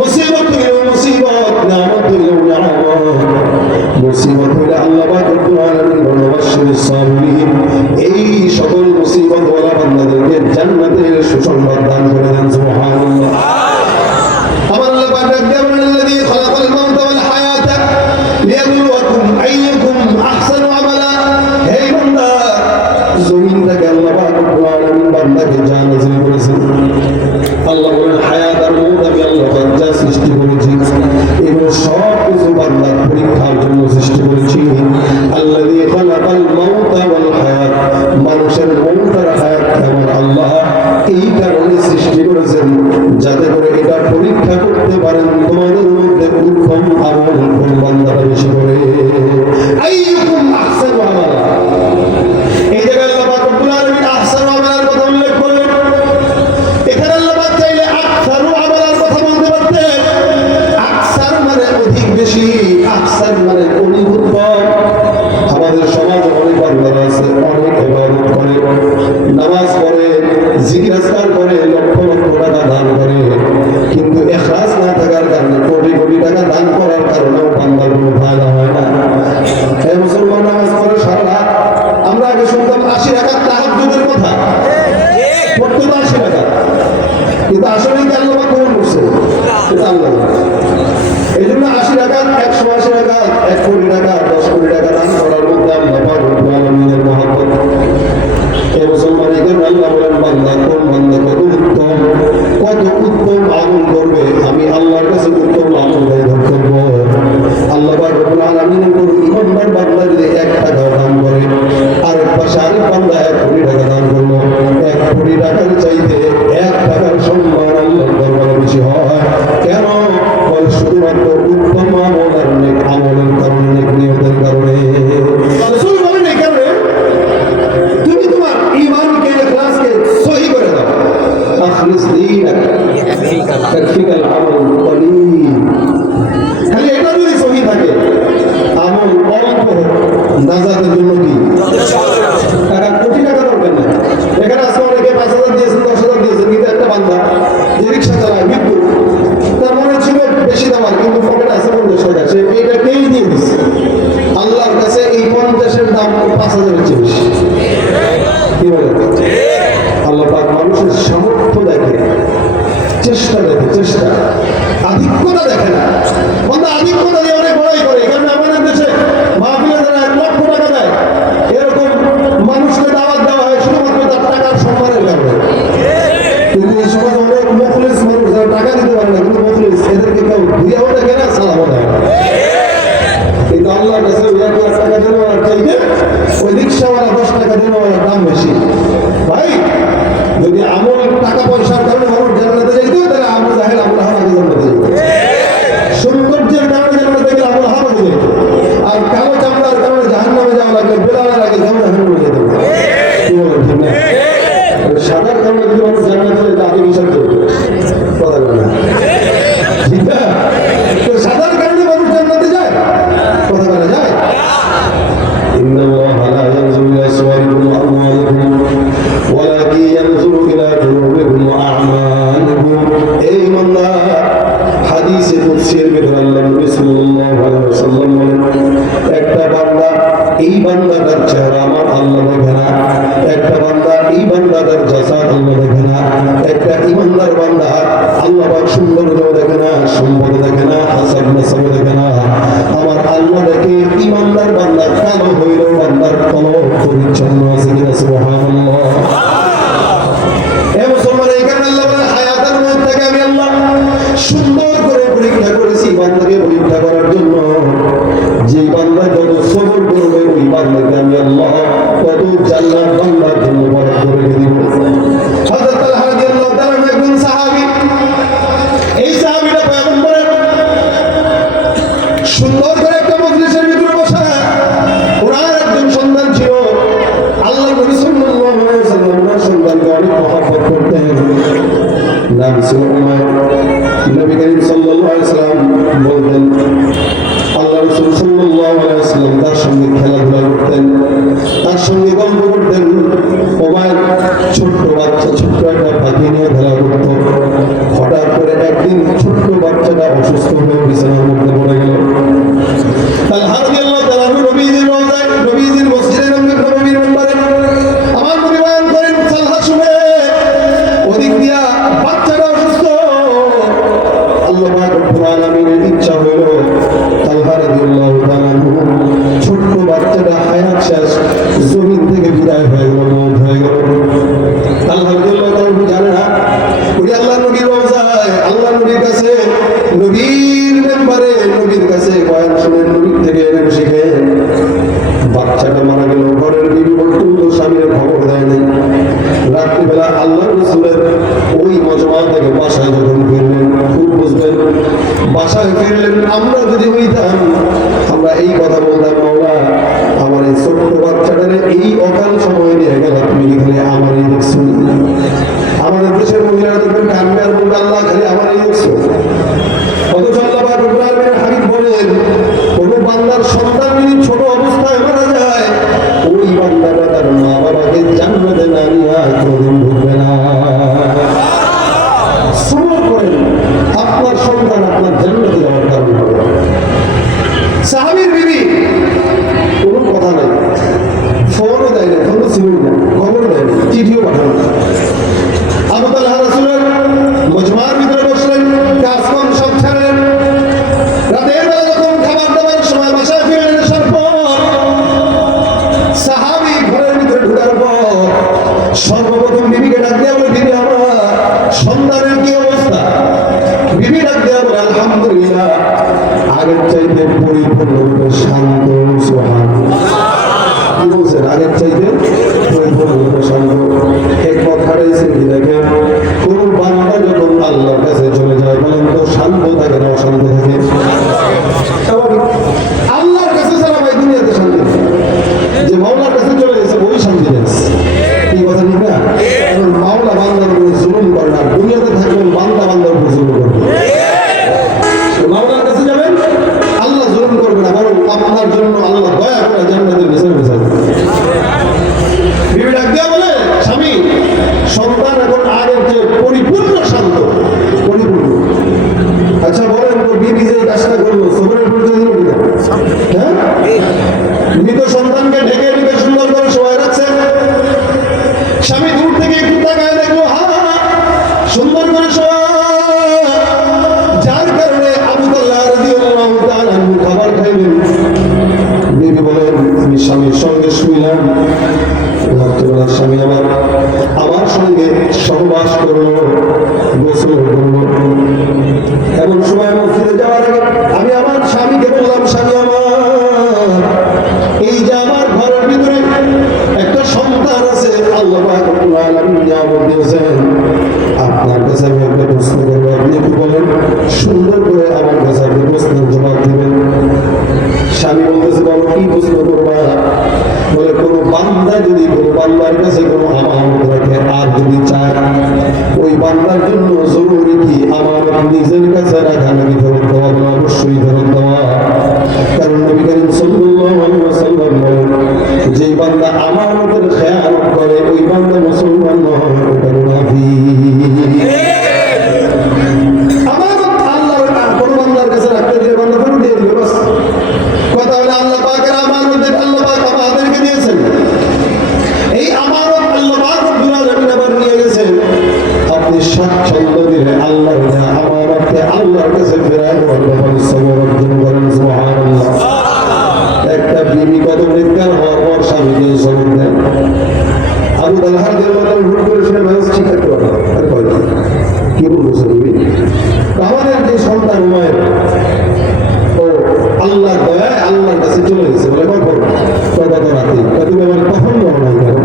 মুসিবত হইলেও মুসিবত, নিয়ামত হইলেও নিয়ামত। মুসিবত হইলে আল্লাহ পাক রব্বুল আলামিন বাশশিরিস সাবিরিন, এই সকল মুসিবত ওয়ালা বান্দাদেরকে জান্নাতের সুসংবাদ দান করে দেন। সুবহানাল্লাহ। আমার আল্লাহ পাক রাব্বুল আল্লাযী খালাকাল মাউতা ওয়াল হায়াতা লিয়াবলুয়াকুম আইয়ুকুম আহসানু আমালা। হে বান্দা, জমিন থেকে আল্লাহ পাক রব্বুল আলামিন বান্দাকে জান্নাত পুরস্কার করে, লক্ষ লক্ষ টাকা দান করে, কিন্তু ইখলাস না থাকার কারণে কোটি কোটি টাকা দান করার কারণেও বান্দার কোনো ফায়দা হয় না। এই মুসলমান নামাজ পড়ে সারা রাত। আমরা আগে শুনতাম 80 রাকাত তাহাজ্জুদের কথা, পড়তো 80 রাকাত, কিন্তু আসলে কি আল্লাহ পাক কবুল করছে? এটা আল্লাহ। এই জন্য 80 রাকাত, 180 রাকাত, 1 কোটি টাকা, 10 কোটি টাকা দান করার মধ্যে আল্লাহ পাক রব্বুল আলামিনের মহব্বত। এই মুসলমান এখানে আল্লাহ বলেন, বান্দা কোন বান্দা কত উত্তম, কত উত্তম আমল করবে, আমি আল্লাহর কাছে উত্তম আমল করব। আল্লাহ পাক রব্বুল আলামিনের কোন ইমানদার বান্দা যদি 1 টাকা দান করে, আর পাশে আরেক বান্দা 1 কোটি টাকা দান করলো, 1 কোটি টাকার চাইতে 1 টাকার সম্মান আল্লাহর দরবারে বেশি হয়। কেন? বলে শুধুমাত্র উত্তম আমল আর নেক আমলের কারণে, নেক নিয়তের কারণে। রাসূল বলেন এই কারণে তুমি তোমার ঈমানকে, ইখলাসকে সহি করে দাও। আখলিস দীনাক তাকফিকাল আমল কলিল। খালি এটা যদি সহি থাকে, আমল অল্প নাজাতের জন্য কি টাকা, কোটি টাকা দরকার না। এখানে আজকে অনেকে 5,000 দিয়েছেন, 10,000 দিয়েছেন, কিন্তু একটা বান্দা যে রিক্সা চালায় বিদ্যুৎ, তার মনে ছিল বেশি দাম, কিন্তু পকেটে আছে 50 টাকা, সে এইটাকেই দিয়ে দিচ্ছে। আল্লাহর কাছে এই 50-এর দাম 5,000-এর চেয়ে বেশি। কি বলে? আল্লাহ পাক মানুষের সামর্থ্য দেখে, চেষ্টা দেখে, চেষ্টা, আধিক্যতা দেখে না। বন্ধু আধিক্যতা দিয়ে অনেক বড়াই করে। কারণ আমাদের দেশে মাহফিলে যারা 1 লক্ষ টাকা দেয়, এরকম মানুষকে দাওয়াত দেওয়া হয় শুধুমাত্র তার টাকার সম্মানের কারণে। কিন্তু এই সমাজে অনেক মুখলিস মানুষ যারা টাকা দিতে পারে না, কিন্তু মুখলিস, এদেরকে কেউ ধুইয়াও দেখে না, সালামও দেয় না। কিন্তু আল্লাহর কাছে 1 লাখ টাকা দেওয়ার চাইতে ওই রিক্সাওয়ালা 10 টাকা দেওয়ার দাম বেশি। ভাই, যদি আমল টাকা পয়সার কারণে মানুষ জান্নাতে যাইতো, তাহলে আবু জাহেল আবুল আহাব আগে জান্নাতে যেত। সৌন্দর্যের কারণে জান্নাতে গেলে আবুল আহাব আগে যেত। আর কালো চামড়ার কারণে জাহান্নামে যাওয়া লাগলে বেলালের আগে জাহান্নামে যেতে হবে। কি বলেন, ঠিক না? সাদার কারণে যদি মানুষ জান্নাতে যেত, আগে বিচার করত। কথা বলে না, ঠিক না? তো সাদার কারণে মানুষ জান্নাতে যায়, কথা বলা যায়। ইন্নাল্লাহা লা ইয়ানজুরু ইলা সুওয়ারিকুম ওয়া আমওয়ালিকুম ওয়ালাকিন ইয়ানজুরু ইলা কুলুবিকুম ওয়া আ'মালিকুম। এই বান্দা, হাদিসে কুদসির ভিতরে আল্লাহ নবী সাল্লাল্লাহু আলাইহি ওয়াসাল্লাম বলেন, একটা বান্দা, এই বান্দাটার চেহারা আমার আল্লাহ দেখে না। একটা বান্দা, এই বান্দাটার জাসাদ আল্লাহ দেখে না। একটা ইমানদার বান্দা আল্লাহ পাক সৌন্দর্য দেখে না, সম্পদ দেখে না, হাসাব নাসাব দেখে না। আমার আল্লাহ দেখে ইমানদার বান্দা কালো হইলেও বান্দার কলব পরিচ্ছন্ন আছে কিনা, সুবহানাল্লাহ। এই মুসলমান, এইখানে আল্লাহ বলেন, হায়াতের মধ্যে আমি আল্লাহ সুন্দর করে পরীক্ষা করেছি বান্দাকে পরীক্ষা করার জন্য। যে বান্দা যত সবর করবে, ওই বান্দাকে আমি আল্লাহ তত জান্নাত বান্দার জন্য বরাদ্দ করে দিব। হযরত তালহা রাদিয়াল্লাহু তাআলা একজন সাহাবী। এই সাহাবীটা পয়গম্বরের সুন্দর করে একটা মজলিসের ভিতরে বসা, ওনার একজন সন্তান ছিল। আল্লাহ নবী সাল্লাল্লাহু আলাইহি ওয়াসাল্লাম ওনার সন্তানকে অনেক মহব্বত করতেন। নাম ছিল উমাইর। নবী করিম সাল্লাল্লাহু আলাইহি ওয়াসাল্লাম বলতেন, আল্লাহ রাসূল সাল্লাল্লাহু আলাইহি ওয়াসাল্লাম তার সঙ্গে খেলাধুলা করতেন, তার সঙ্গে গল্প করতেন। উমাইর ছোট্ট বাচ্চা, ছোট্ট একটা পাখি নিয়ে খেলা করত। হঠাৎ করে একদিন ছোট্ট বাচ্চাটা অসুস্থ হয়ে বিছানার মধ্যে পড়ে গেল। তালহা রাদিয়াল্লাহু তাআলা নবীজির রওজায়, নবীজির মসজিদে নববীর মেম্বারে আমার নবী বয়ান করেন, তালহা শুনে, ওদিক দিয়া বাচ্চাটা অসুস্থ। আল্লাহ পাক রব্বুল আলামিনের ইচ্ছা হইল, তালহা রাদিয়াল্লাহু তাআলা ছোট্ট বাচ্চাটা হায়াত শেষ, জমিন থেকে বিদায় হয়ে গেল, মওত হয়ে গেল। তালহা রাদিয়াল্লাহু তাআলা জানে না, ওই আল্লাহ নবীর রওজায়, আল্লাহ নবীর কাছে, নবীর মেম্বারে, নবীর কাছে বয়ান শুনেন, নবীর থেকে এলেন শিখে। বাচ্চাটা মারা গেল, ঘরের বিবি পর্যন্ত স্বামীর খবর দেয় নাই। রাত্রিবেলা আল্লাহ রাসূলের ওই মজমা থেকে বাসায় যখন ফিরলেন, খুব বুঝলেন, বাসায় ফিরলেন, আমরা যদি হইতাম, আমরা এই কথা বলতাম, মাওলা আমার এই ছোট্ট বাচ্চাটারে এই অকাল সময় নিয়ে গেল, তুমি খালি আমারই দেখছো। আমাদের দেশের মহিলারা দেখবেন কানবে আর বলবে, আল্লাহ খালি আমারই দেখছো। অথচ আল্লাহ পাক রব্বুল আলামিনের হাবিব বলেন, কোন বান্দার সন্তান যদি ছোট অবস্থায় মারা যায়, ওই বান্দাটা তার মা বাবাকে জান্নাতে না নিয়ে কোনদিন ঢুকবে না। চাইতে পরিপূর্ণরূপে শান্ত। সুবহানাল্লাহ। কি বলছেন? আগের চাইতে পরিপূর্ণরূপে শান্ত। হিকমত হারাইছেন কি দেখেন, কোন বান্দা যখন আল্লাহর কাছে চলে যায় বলেন তো শান্ত থাকে না অশান্ত থাকে? স্বাভাবিক। আল্লাহর কাছে ছাড়া ভাই দুনিয়াতে শান্তি নেই। যে মাওলার কাছে চলে গেছে ওই শান্তি নেই। কি কথা ঠিক না? কারণ মাওলা বান্দার উপরে জুলুম করে না, দুনিয়াতে থাকবেন বান্দা বান্দার উপরে জুলুম করবে। মাওলার কাছে যাবেন আল্লাহ জুলুম করবে না, বরং আপনার জন্য আল্লাহ দয়া করে জান্নাতের বিছানা বিছাবে। বিবি ডাক দিয়া বলে, স্বামী সন্তান এখন আগের চেয়ে পরিপূর্ণ শান্ত, পরিপূর্ণ। আচ্ছা বলেন তো বিবি যে কাজটা করলো সবরের পরিচয় দিল কিনা? হ্যাঁ, মৃত সন্তানকে ঢেকে ঢেকে সুন্দর করে শোয়ায় রাখছে। স্বামী দূর থেকে একটু তাকায় দেখলো, সুন্দর করে শোয়া, যার কারণে আবু তালহা রাদিয়াল্লাহু তাআলা খাবার খাইলেন। বিবি বলেন, আমি স্বামীর সঙ্গে শুইলাম, রাত্রিবেলা স্বামী আমার সঙ্গে সহবাস করলো, গোসল করলো। এমন সময় মসজিদে যাওয়ার আগে আমি আমার স্বামীকে বললাম, স্বামী আমার, এই যে আমার ঘরের ভিতরে একটা সন্তান আছে, আল্লাহ পাক রব্বুল আলামিন নিয়ামত দিয়েছেন, আপনার কাছে আমি একটা প্রশ্ন করবো, আপনি কি বলেন? সুন্দর করে আমার কাছে আপনি প্রশ্নের জবাব দিবেন। স্বামী বলতেছে, বলো কি প্রশ্ন করবা? বলে, কোনো বান্দা যদি কোনো বান্দার কাছে কোনো আমানত রাখে আর যদি চায়, ওই বান্দার জন্য জরুরি কি আমানত নিজের কাছে রাখা নাকি ফেরত দেওয়া? বলে, অবশ্যই ফেরত দেওয়া। কারণ নবী করিম সাল্লাল্লাহু আলাইহি ওয়াসাল্লাম বলেন, যে বান্দা আমানতের খেয়ানত করে ওই বান্দা মুসলমান নয়, ওটা মুনাফিক। আমানত আল্লাহর না, কোন বান্দার কাছে রাখতে দিলে বান্দা ফেরত দিয়ে দিবে, বাস। কথা হলো আল্লাহ পাকের আমানত আল্লাহ পাক আমাদেরকে দিয়েছেন, এই আমানত আল্লাহ পাক রব্বুল আলামিন আবার নিয়ে গেছেন। আপনি স্বাচ্ছন্দ্য দিলে আল্লাহর আমানতকে আল্লাহর কাছে ফেরায় দেওয়ার সবর অর্জন করেন। সুবহানাল্লাহ। একটা বিবি কত নেককার হওয়ার পর স্বামীকে সবর দেন। আবু তালহা রাদিয়াল্লাহু তাআলা হুট করে শুনে মেজাজ ঠিক থাকতে পারে, আর কয় কি বলছো তুমি? আমাদের যে সন্তান উমায়ের, ও আল্লাহর দয়ায় আল্লাহর কাছে চলে গেছে। বলে, কখন? কত রাতে? তুমি আমার কখন বলো নাই কেন?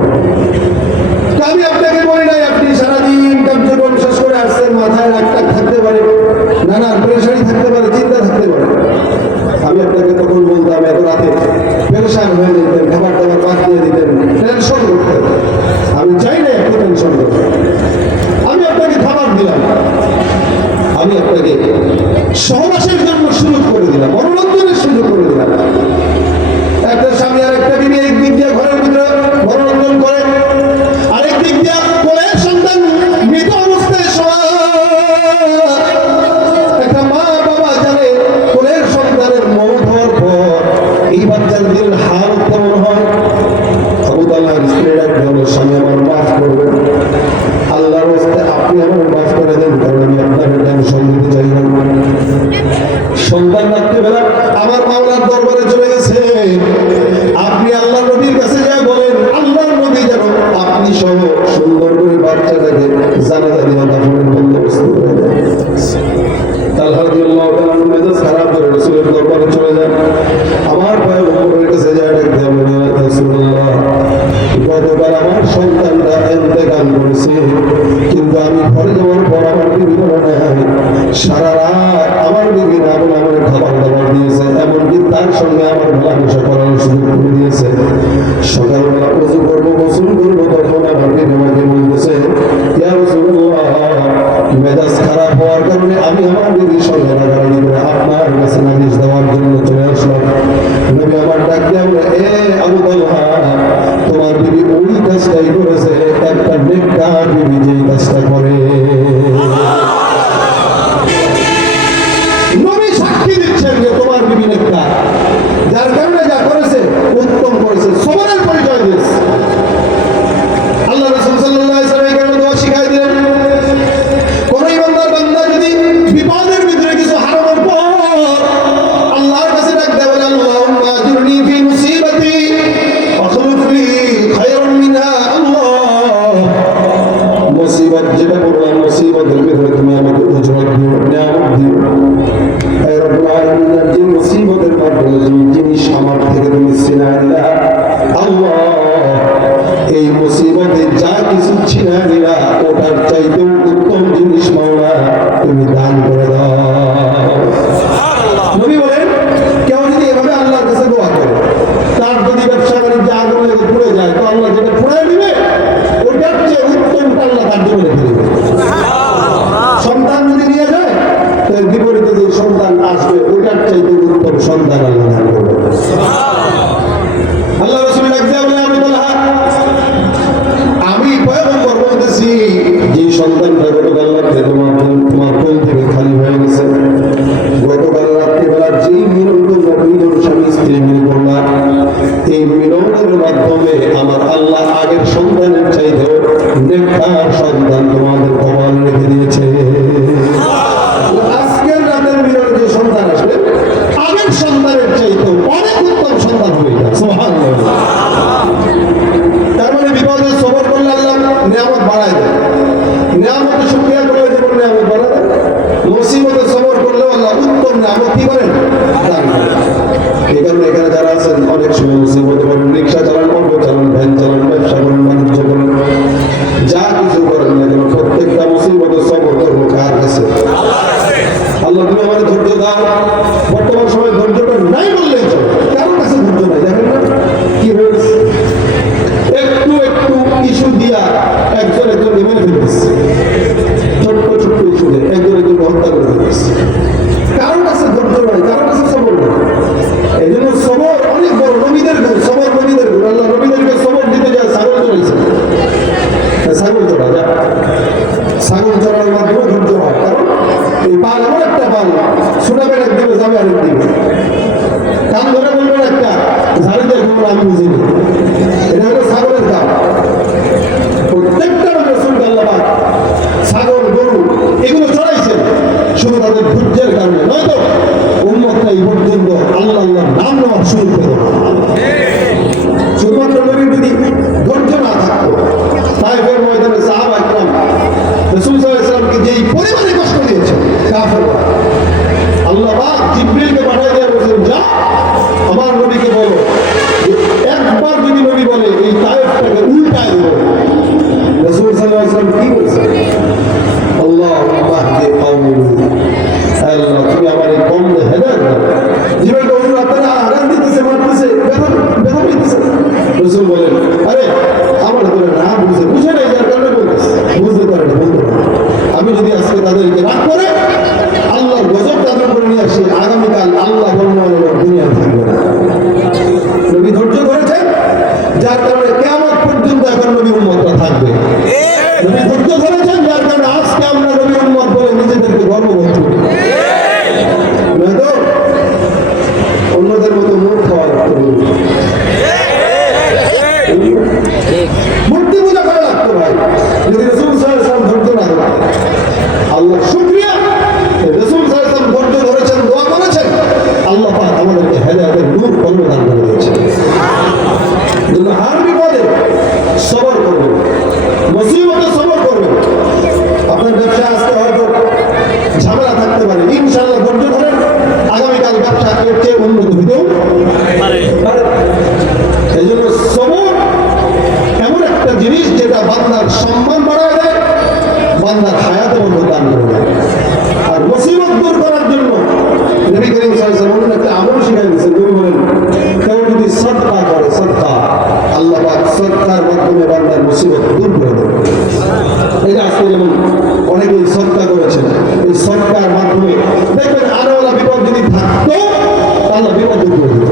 আমি আপনাকে বলি নাই আপনি সারাদিন কার্যক্রম শেষ করে আসছেন, মাথায় রাগ থাকতে পারে, নানা প্রেশারি থাকতে পারে, চিন্তা থাকতে পারে। আমি আপনাকে তখন বলতাম এত রাতে পেরেশান হয়ে যেতেন, খাবার দাবার বাদ দিয়ে দিতেন, টেনশন করতেন। আমি চাই না একটু টেনশন করতেন। আমি আপনাকে খাবার দিলাম, আমি আপনাকে সহবাসের জন্য সুযোগ করে দিলাম, মনোরঞ্জনের সুযোগ করে দিলাম। একটা স্বামী আর একটা বিবি একদিক দিয়ে ঘরের ভিতরে মনোরঞ্জন করে, আরেক দিক দিয়ে কোলের সন্তান মৃত অবস্থায় শোয়া। একটা মা বাবা জানে কোলের সন্তানের মৌত হওয়ার পর এই বাচ্চার দিল হাল কেমন হয়। আবু তালহার স্ত্রী ডাকতে হলো, স্বামী আমার মাফ করবেন, আল্লাহর রাস্তায় আপনি আমার মাফ করে দেন, কারণ আমি আপনার টেনশন দিতে চাই না। সন্তান রাত্রিবেলা আমার মাওলার দরবারে চলে গেছে, আপনি আল্লাহ নবীর কাছে যা বলেন, আল্লাহ নবী যেন আপনি সহ সুন্দর করে বাচ্চাটাকে জানাজা দিয়ে দাফনের বন্দোবস্ত করে দেন। তালহা রাদিয়াল্লাহু তাআলা মেজাজ খারাপ করে রাসূলের দরবারে চলে যান। আমার পয়গম্বরের কাছে যায়, ডাকতে বলেন, ইয়া রাসূলুল্লাহ, গতকাল আমার সন্তানটা ইন্তেকাল করেছে, কিন্তু আমি ঘরে যাওয়ার পর আমার বিবি বলে নাই, সারা রাত আমার বিবি না বলে আমার খাবার দাবার দিয়েছে, এমনকি তার সঙ্গে আমার মেলামেশা করার সুযোগ করে দিয়েছে। সকালবেলা ওযু করবো, গোসল করবো, তখন আমার বিবি আমাকে বলতেছে, ইয়া রাসূলুল্লাহ, মেজাজ খারাপ হওয়ার কারণে আমি আমার বিবির সঙ্গে রাগারাগি করে আপনার কাছে নালিশ দেওয়ার জন্য চলে আসলাম। নবী আমার ডাক দিয়ে বলে, এ আবু তালহা, তোমার বিবি ওই কাজটাই করেছে, একটা নেককার বিবি যেই কাজটা করে। নবী সাক্ষী দিচ্ছেন যে তোমার বিবি নেককার, যার কারণে যা করেছে উত্তম করেছে, সবরের পরিচয় দিয়েছে। আল্লাহ রাসূল সাল্লাল্লাহু আলাইহি ওয়াসাল্লাম এই কারণে দোয়া শিখাই দিলেন, কোন ইমানদার বান্দা যদি বিপদের ভিতরে কিছু হারানোর পর আল্লাহর কাছে ডাক দেয়, বলে, আল্লাহুম্মা আজুরনি ফি মুসিবাতি ওয়াখলুফ লি খায়রান মিনহা। আল্লাহ, মুসিবত যেটা বললাম, মুসিবতের ভিতরে তুমি আমাকে উজরত দিও, নিয়ামত দিও। হে রব্বুল আলামিন, যে মুসিবত চাইতেও উত্তম জিনিস মাওলা তুমি দান করে দাও। নবী বলেন কেউ যদি এভাবে আল্লাহর কাছে দোয়া করে, তার যদি ব্যবসা বাণিজ্য আগুন লেগে পুড়ে যায়, তো আল্লাহ যেটা পুড়ে দিবে ওটার চেয়ে উত্তমটা আল্লাহ তার জন্য রেখে দিবে। সন্তান যদি নিয়ে যায়, তার বিপরীতে যে সন্তান আসবে ওটার চাইতে উত্তম সন্তান আল্লাহ দান করবে। আল্লাহ রাসূল ডাকতে বলে, আমি পয়গম্বর বলতেছি, যে সন্তানটা গতকাল রাত্রে তোমার কোল থেকে খালি হয়ে গেছে, গতকাল রাত্রিবেলা যে মিলন করলো, দুইজন স্বামী স্ত্রী মিল করলা, এই মিলনের মাধ্যমে আমার আল্লাহ আগের সন্তানের চাইতে নেককার সন্তান তোমাদের কপাল রেখে দিয়েছে। আজকের রাতের মিলনে যে সন্তান আসবে, আগের সন্তানের চাইতে অনেক উত্তম সন্তান হবে। সুবহানাল্লাহ। তার মানে বিপদে সবর করলে আল্লাহ নিয়ামত বাড়ায় দেয়, নিয়ামতের শুকরিয়া করলে যেমন নিয়ামত বাড়ায় দেয়, মুসিবতে সবর করলেও আল্লাহ উত্তম নিয়ামত কি করেন, দান করেন। এই কারণে এখানে যারা আছেন অনেক সময় মুসিবতে পড়েন, রিক্সা চালান, অটো চালান, ভ্যান চালান, ব্যবসা করেন, বাণিজ্য করেন, যা কিছু করেন না কেন, প্রত্যেকটা মুসিবতে সবর করবো কার কাছে? আল্লাহ তুমি আমার ধৈর্য দাও। বর্তমান সময় ধৈর্যটা নাই বললেই চলে, কারোর কাছে ধৈর্য নাই। দেখেন না কি হয়েছে, একটু একটু ইস্যু দিয়া একজন একজনকে মেরে ফেলতেছে, ছোট্ট ছোট্ট ইস্যুতে একজন একজনকে হত্যা করে ফেলতেছে। কারোর কাছে ধৈর্য নাই, কারোর কাছে সবর নাই। এই জন্য সবর অনেক বড়, নবীদের গুণ, সবর নবীদের গুণ। আল্লাহ নবীদেরকে সবর দিতে যায় ছাগল চড়াইছে, ছাগল চড়া যা, ছাগল চড়ার মাধ্যমে ধৈর্য হয়। কারণ এই পাল এমন একটা পাল, শোনাবেন একদিকে যাবে আরেকদিকে, কান ধরে বলবেন একটা, ঝাড়ি দিয়ে ঘুমবো আমি বুঝিনি। এটা হলো ছাগলের কাজ। প্রত্যেকটা রাসূলকে আল্লাহ পাক ছাগল, গরু এগুলো চড়াইছেন শুধু তাদের ধৈর্যের কারণে, নয়তো উম্মতটা এই পর্যন্ত আল্লাহ আল্লাহর নাম নেওয়ার সুযোগ পেত না। শুধুমাত্র নবীর যদি ধৈর্য না থাকতো, তায়েফের ময়দানে সাহাবা ইকরাম রাসূল সাল্লাল্লাহু আলাইহি ওয়াসাল্লামকে যেই পরিমাণে কষ্ট দিয়েছে কাফের, আল্লাহ পাক জিবরীলকে পাঠিয়ে দিয়ে বলেছেন, যা আমার নবীকে বলো, একবার যদি নবী বলে এই তায়েফটাকে উল্টায় দেব। রাসূল সাল্লাল্লাহু আলাইহি ওয়াসাল্লাম কি বলেছেন? আল্লাহুম্মা হদি কওমি, আল্লাহ তুমি আমার এই কওমকে হেদায়েত দাও। জীবন হুজুর আপনারা আঘাত দিতেছে, মারতেছে, ব্যথা দিতেছে। রাসূল বলেন, আরে আমার তোরা না বুঝে নাই, যার কারণে বলতেছে, বুঝতে পারে না, বলতে পারে। আমি যদি আজকে তাদেরকে রাগ করে আল্লাহর গজব তাদের করে নিয়ে আসি, আগামীকাল আল্লাহ দুনিয়ায় থাকবে না। নবী ধৈর্য ধরেছেন, যার কারণে কিয়ামত পর্যন্ত এখন নবী উম্মতরা থাকবে। নবী ধৈর্য ধরেছেন, যার কারণে আজকে আমরা নবী উম্মত বলে নিজেদেরকে গর্ববোধ করি। নয়তো অন্যদের মতো মুখ খাওয়া লাগতো, মূর্তি পূজা করা লাগতো ভাই, যদি রাসূল সাল্লাল্লাহু আলাইহি ওয়াসাল্লাম ধৈর্য না ধরতেন। আল্লাহ শুকরিয়া, রাসূল সাল্লাল্লাহু আলাইহি ওয়াসাল্লাম ধৈর্য ধরেছেন, দোয়া করেছেন, আল্লাহ পাক আমাদেরকে হেদায়েতের নূর প্রদান করে দিয়েছেন। জন্য হার বিপদে সবর করবেন, মুসিবতে সবর করবেন। আপনার ব্যবসা আজকে হয়তো ঝামেলা থাকতে পারে, ইনশাআল্লাহ ধৈর্য ধরেন, আগামীকাল ব্যবসা এর চেয়ে উন্নত হতেও পারে। এই জন্য সবর এমন একটা জিনিস যেটা বান্দার সম্মান বাড়ায় দেয়, বান্দার হায়াতে বরকত দান করে দেয়। আর মুসিবত দূর করার জন্য নবী করিম সাল্লাল্লাহু আলাইহি ওয়াসাল্লাম একটা আমল শিখিয়ে দিয়েছেন। নবী বলেন, কেউ যদি সাদকা করে, সাদকা, আল্লাহ পাক সাদকার মাধ্যমে বান্দার মুসিবত দূর করে দেন। এটা আজকে যেমন অনেকেই সাদকা করেছেন, এই সাদকার মাধ্যমে দেখবেন আরো বিপদ যদি থাকতো আল্লাহ বিপদ দূর করে দিত।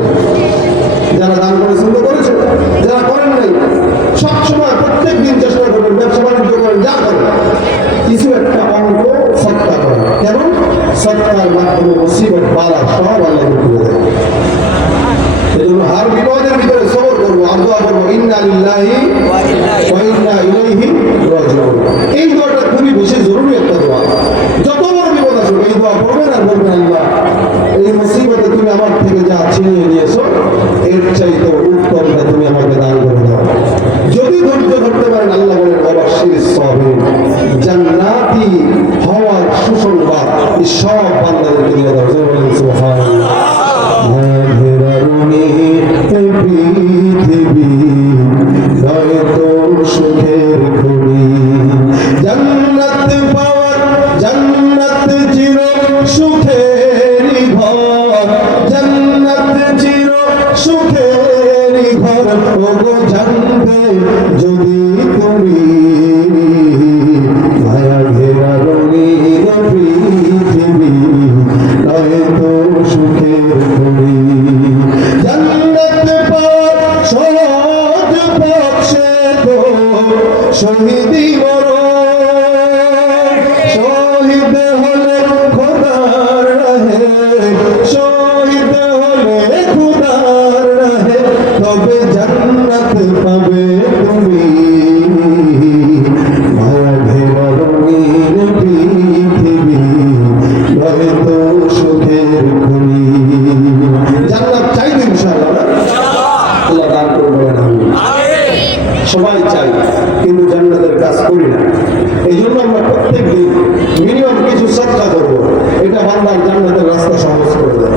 যারা দান করেছেন তো করেছেন, যারা করেন নাই সবসময় প্রত্যেক দিন চেষ্টা করবেন, ব্যবসা বাণিজ্য করেন, যা করেন কিছু একটা অঙ্ক সৎকার করেন। কেন? সৎকার মাধ্যমে মুসিবত বালা সব আল্লাহ দূর করে দেয়। এজন্য হার বিপদের ভিতরে সবর করবো, আর দোয়া করবো, ইন্না লিল্লাহি ওয়া ইন্না ইলাইহি রাজিউন। এই দোয়াটা খুবই বেশি জরুরি একটা দোয়া। যত বড় বিপদ আসুক এই দোয়া পড়বেন আর বলবেন, আল্লাহ এই মুসিবতে তুমি আমার থেকে যা ছিনিয়ে নিয়েছো এর চাইতে উত্তমটা তুমি আমাকে দান করে দাও। যদি ধৈর্য ধরতে পারেন, আল্লাহ বলেন অবশ্যই সাবির, জান্নাতি হওয়ার সুসংবাদ এই সব বান্দাদেরকে দিয়ে দাও। সুবহানাল্লাহ। পৃথিবী নয়তো সুখের খনি, জান্নাত পাওয়ার জান্নাত চির সুখেরই ঘর, জান্নাত চির সুখেরই ঘর। ওগো জানবে যদি তুমি মায়া ঘেরা রঙিন পৃথিবী নয়তো সুখের ঘড়ি। জান্নাত পাওয়ার সহজ পথে তো শহীদি মরণ, শহীদ হলে খোদার রাহে, শহীদ হলে খোদার রাহে, তবে জান্নাত পাবে তুমি মায়া ঘেরা রঙিন পৃথিবী নয়তো সুখের খনি। জান্নাত চাই তো ইনশাআল্লাহ, আল্লাহ দান করবেন। সবাই চাই কিন্তু জান্নাতের কাজ করি না। এই জন্য আমরা প্রত্যেক দিন মিনিমাম কিছু সদকা করবো। এটা বান্দার জান্নাতের রাস্তা সহজ করে দেয়।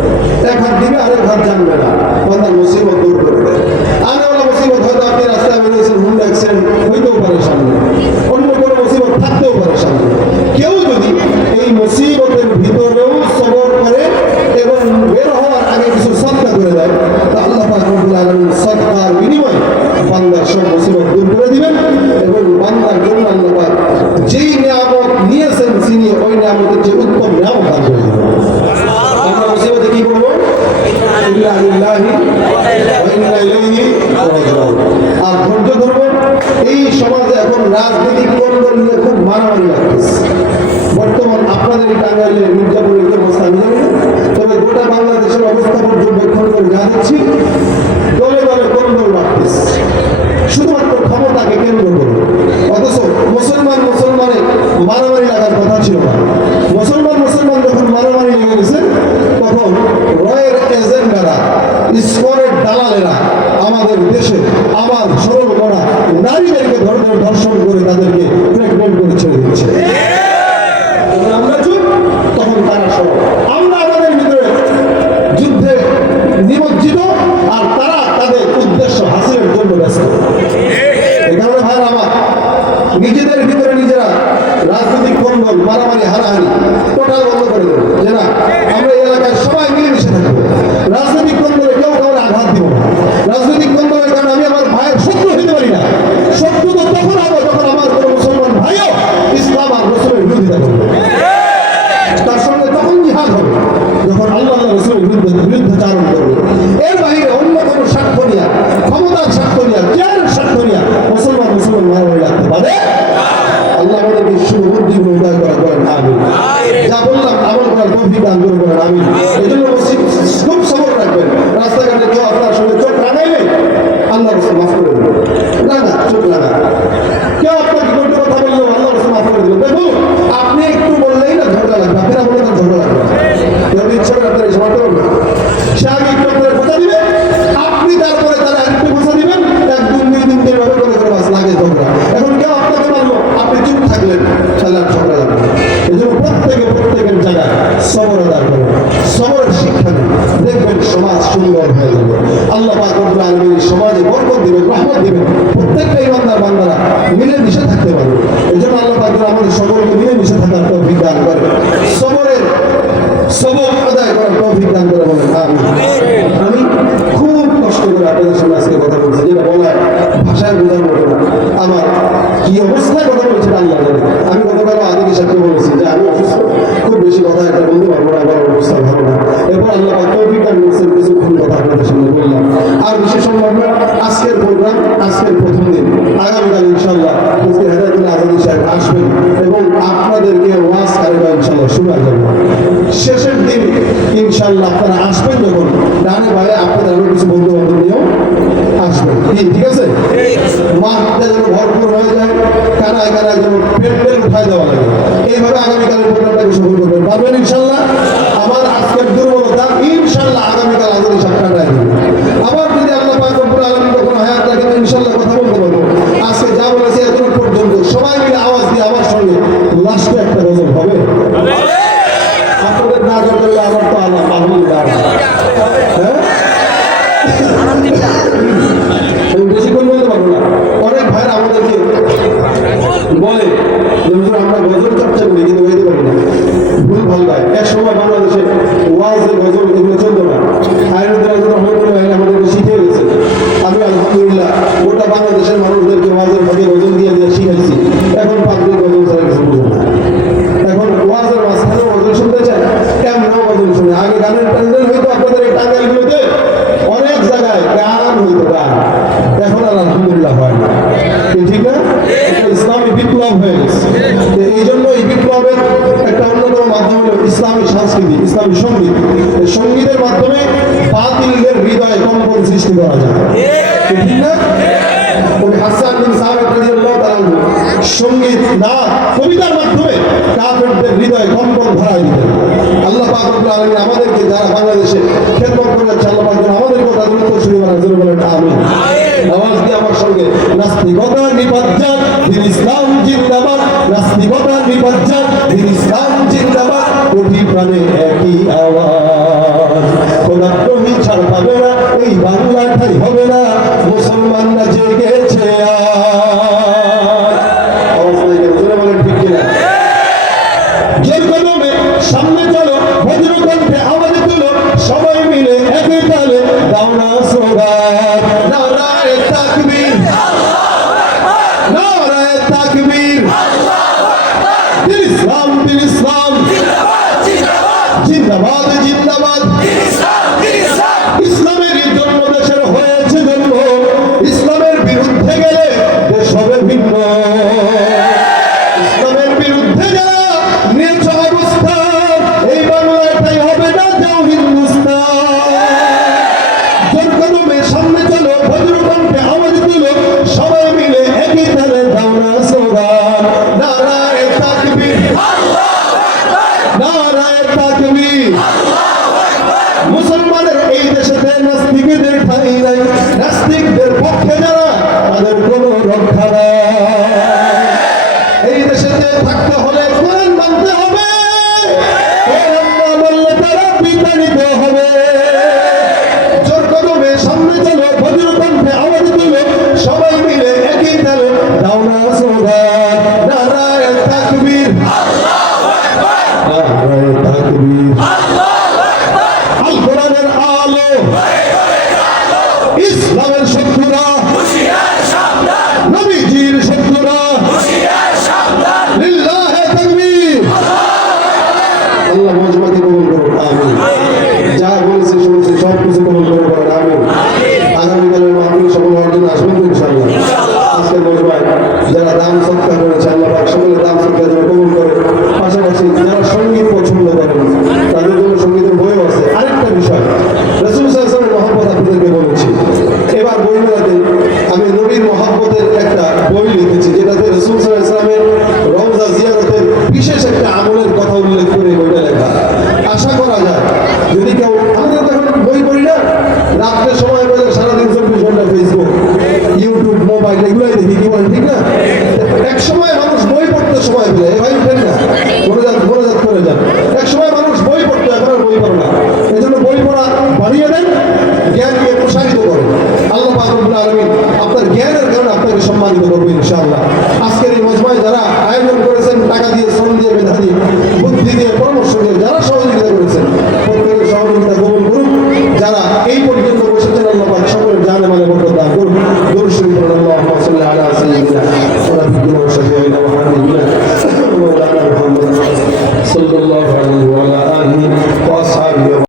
এক হাত দিবে আর এক হাত জানবে না, বান্দার মুসিবত দূর করে দেয়। আনাওয়ালা মুসিবত হয়তো আপনি রাস্তায় বেরিয়েছেন, হুন্ডা অ্যাক্সিডেন্ট হইতেও পারে সামনে, অন্য কোনো মুসিবত থাকতেও পারে সামনে। কেউ যদি এই মুসিবতের ভিতরেও সবর করে এবং বের হওয়ার আগে কিছু সদকা করে দেয়, তা আল্লাহ পাক রব্বুল আলামিন সদকার বিনিময়ে বান্দার সব মুসিবত দূর করে দিবেন এবং বান্দার জন্য আল্লাহ পাক যেই নিয়ামত নিয়েছেন তিনি ওই নিয়ামতের যে উত্তম নিয়ামত দান করে দিবেন। আমরা মুসিবতে কি করবো? ইন্না লিল্লাহি ওয়া ইন্না ইলাইহি রাজিউন। আর ধৈর্য ধরবো। এই সমাজে এখন রাজনৈতিক কোন্দল নিয়ে খুব মারামারি লাগতেছে। বর্তমান আপনাদের এই টাঙ্গাইলের মির্জাপুরের কি অবস্থা আমি জানি না, তবে গোটা বাংলাদেশের অবস্থা পর্যবেক্ষণ করে যা দেখছি, দলে দলে কোন্দল লাগতেছে শুধুমাত্র ক্ষমতাকে কেন্দ্র করে। অথচ মুসলমানে মারামারি লাগার কথা ছিল না। মুসলমান যখন মারামারি লেগে গেছে, তখন রয়ের এজেন্টরা, ইসকনের দালালেরা আমাদের দেশে আমার সরল করা নারীদেরকে ধর্ষণ করে তাদেরকে প্রেগনেন্ট করে ছেড়ে দিচ্ছে। আমরা চুপ, তখন তারা সব। আমরা আমাদের ভিতরে যুদ্ধে নিমজ্জিত আর তারা তাদের উদ্দেশ্য হাসিলের জন্য ব্যস্ত। এই কারণে ভাইরা আমার নিজেদের ভিতরে নিজেরা রাজনৈতিক কন্দল, মারামারি, হানাহানি টোটাল বন্ধ করে দেবো। যে না, আমরা এই এলাকায় সবাই মিলেমিশে থাকবো। রাজনৈতিক কন্দলে কেউ কাউকে আঘাত দিব না। রাজনৈতিক কন্দলের কারণে আমি আমার ভাইয়ের শত্রু হতে পারি না। শত্রু তো তখন হবো যখন আমার কোনো মুসলমান ভাইও ইসলাম আর রসুলের বিরোধিতা করবে। তার সঙ্গে তখন জিহাদ হবে যখন আল্লাহ রসুলের বিরুদ্ধাচারণ করবে। এর বাইরে অন্য কোনো সাক্ষ্য নিয়া, ক্ষমতার সাক্ষ্য নিয়া, জ্ঞানের সাক্ষ্য নিয়া মুসলমান মারামারি লাগতে পারে। আল্লাহ আমাদেরকে শুভ বুদ্ধি উদয় করেন, আমিন। যা বললাম আমল করার তৌফিক দান করেন, আমিন। এই জন্য খুব সবর রাখবেন। রাস্তাঘাটে কেউ আপনার সঙ্গে চোখ রাগাইলে আল্লাহ রসুল মাফ করে দেবেন। রাগা, চোখ রাগা। কেউ আপনাকে কোনো কথা বললেও আল্লাহ রসুল মাফ করে দেবেন। দেখুন, আপনি একটু বললেই না ঝগড়া লাগবে, আপনারা বলে তার ঝগড়া লাগবে। কেউ ইচ্ছা করে আপনার এই সময় করবেন, সে আগে একটু আপনার কথা দিবে, আপনি তারপরে তারা একটু কথা দিবেন, 1 2 3 দিন এভাবে করে বাস লাগে ঝগড়া। এখন কেউ আপনাকে মানলো, আপনি চুপ থাকলেন, তাহলে আর ঝগড়া লাগবে। এই জন্য প্রত্যেকের জায়গায় সবর আদায় করবেন, সবরের শিক্ষা নেন, দেখবেন সমাজ সুন্দর হয়ে যাবে। আল্লাহ পাক রব্বুল আলামিন সমাজে বরকত দিবেন, রহমত দিবেন। প্রত্যেকটা ইমানদার বান্দারা মিলেমিশে থাকতে পারবে। এই জন্য আল্লাহ পাক আমাদের সকলকে মিলেমিশে থাকার তৌফিক দান করেন, সবর আদায় করার তৌফিক দান করে বলেন আমিন। আমি খুব কষ্ট করে আপনাদের সামনে আজকে কথা বলছি, যেটা বলার ভাষায় বোঝার মতো না। আমার কি অবস্থায় কথা বলছি আল্লাহ জানে। আমি গতকাল আদিকে সাথে বলেছি যে আমি অসুস্থ, খুব বেশি কথা একটা বলতে পারবো না, আমার অবস্থা ভালো না। এরপর আল্লাহ তৌফিক দান করেছেন, কিছুক্ষণ কথা আপনাদের সামনে বললাম। আর বিশেষ সম্ভব আজকের প্রোগ্রাম, আজকের প্রথম দিন, আগামীকাল ইনশাআল্লাহ মুফতি হেদায়েতুল্লাহ আজাদী সাহেব আসবেন এবং আপনাদেরকে ওয়াজ কারিবা ইনশাআল্লাহ শোনা যাবে। শেষের দিন ইনশাআল্লাহ আপনারা আসবেন যখন, ডানে বাইরে আপনাদের আরো কিছু বন্ধু বান্ধব নিয়েও আসবেন। ঠিক আছে? মাঠটা যেন ভরপুর হয়ে যায়, কানায় যেন পেট উঠায় দেওয়া লাগে। এইভাবে আগামীকালের প্রোগ্রামটাকে সফল করবেন, পারবেন ইনশাআল্লাহ। আমার আজকের দুর্বলতা ইনশাআল্লাহ আগামীকাল আজাদী সাহেব কাটায় দেবেন। আবার যদি আল্লাহ পাক রব্বুল আলামিন কখনো হায়াত রাখেন, ইনশাআল্লাহ কথা বলতে পারবো। আজকে যা বলেছি এতক্ষণ পর্যন্ত সবাই মিলে আওয়াজ দিয়ে আমার সঙ্গে লাস্টে একটা গজল হবে। আপনাদের না করলে আমার তো আল্লাহ আলহামদুলিল্লাহ। হ্যাঁ, আমি বেশিক্ষণ বলতে পারবো না। অনেক ভাইরা আমাদেরকে বলে আমরা গজল ইসলামী সংস্কৃতি, ইসলামী সঙ্গীত। এই সঙ্গীতের মাধ্যমে বাতিলের হৃদয়ে কম্পন সৃষ্টি করা যায়, ঠিক না? ওই হাসান বিন সাবিত রাদিয়াল্লাহু তাআলা সঙ্গীত না কবিতার মাধ্যমে কাফেরদের হৃদয়ে কম্পন ধরায় দিতেন। আল্লাহ পাক রব্বুল আলামিন আমাদেরকে যারা বাংলাদেশে খেদমত করে যাচ্ছে, আল্লাহ পাক যেন আমাদেরকে তাদের উত্তরসূরি বানায়, জোরে বলেন আমিন। আওয়াজ দিয়ে আমার সঙ্গে, নাস্তিকতা নিপাজ্জাত দিন ইসলাম জিন্দাবাদ, নাস্তিকতা নিপাজ্জাত দিন ইসলাম জিন্দাবাদ, কোটি প্রাণে একই আওয়াজ, খোদার রহিম ছাড় পাবে না, এই বাংলা ঠাই হবে না, মুসলমানরা জেগেছে আওয়াজ দিয়ে জোরে বলেন ঠিক কিনা? জোর কদমে সামনে চলো, বজ্র কণ্ঠে আওয়াজ তুলো, সবাই মিলে একই তালে দাও না স্লোগান, নারায়ে তাকবীর, নারায়ে তাকবীর, দিন ইসলাম, দিন ইসলাম, জিন্দাবাদ, জিন্দাবাদ, ইসলামের জন্য দেশের হয়েছে জন্ম, ইসলামের বিরুদ্ধে গেলে দেশ হবে ভিন্ন, ইসলামের বিরুদ্ধে যারা নিয়েছ অবস্থান, এই বাংলাটাই হবে না যাও হিন্দুস্তান। জোর কদমে সামনে চলো, বজ্র কণ্ঠে আওয়াজ তুলো, সবাই মিলে একই তালে দাও না স্লোগান, নারায়ে তাকবীর, নারায়ে তাকবীর। মুসলমানের এই দেশেতে নাস্তিকদের ঠাঁই নাই, নাস্তিকদের পক্ষে যারা তাদের কোনো রক্ষা নাই। এই দেশেতে থাকতে হলে কোরআন মানতে হবে, কোরআন না মানলে তারা বিতাড়িত হবে। জোর কদমে সামনে চলো, বজ্র কণ্ঠে আওয়াজ তুলো, সবাই মিলে একই তালে দাও না স্লোগান, নারায়ে তাকবীর, নারায়ে তাকবীর। আল কোরআনের আলো, ইসলামের শত্রুরা নবীজির শত্রুরা, লিল্লাহে তাকবীর। আল্লাহ মজমাকে কবুল করুন, আমিন। যা বলেছে শুনছে সব কিছু কবুল করে বলেন আমিন। আগামীকালের মাহফিল সফল হওয়ার জন্য আসবেন তো ইনশাআল্লাহ। আজকের মজমায় যারা দান সদকা করেছে, আল্লাহ পাক সকলের দান সদকা যেন কবুল করে। পাশাপাশি যারা সঙ্গীত পছন্দ করেন তাদের জন্য সঙ্গীতের বইও আছে। আরেকটা বিষয়, রাসূল সাল্লাল্লাহু আলাইহি ওয়াসাল্লামের মহব্বত আপনাদেরকে বলেছি। এবার বই মেলাতে আমি নবীর মহব্বতের একটা বই লিখেছি, যেটাতে রাসূল সাল্লাল্লাহু আলাইহি ওয়াসাল্লামের রওজা জিয়ারতের বিশেষ একটা আমলের কথা উল্লেখ করে বইটা লেখা। আশা করা যায় যদি কেউ, আমরা তো এখন বই পড়ি না, রাত্রে সময় পেলে সারাদিন 24 ঘন্টা ফেসবুক, ইউটিউব, মোবাইল এগুলাই দেখি, কি বলেন ঠিক না? এক সময় মানুষ বই পড়তে সময় পেলে, ভাই উঠেন না, মনোজাত করে যান। এক সময় মানুষ বই পড়তো, এখন আর বই পড়ে না। এই জন্য বই পড়া বাড়িয়ে দেন, জ্ঞানকে প্রসারিত করেন। আল্লাহ পাক রব্বুল আলামিন আপনার জ্ঞানের কারণে আপনাকে সম্মানিত করবে ইনশাআল্লাহ।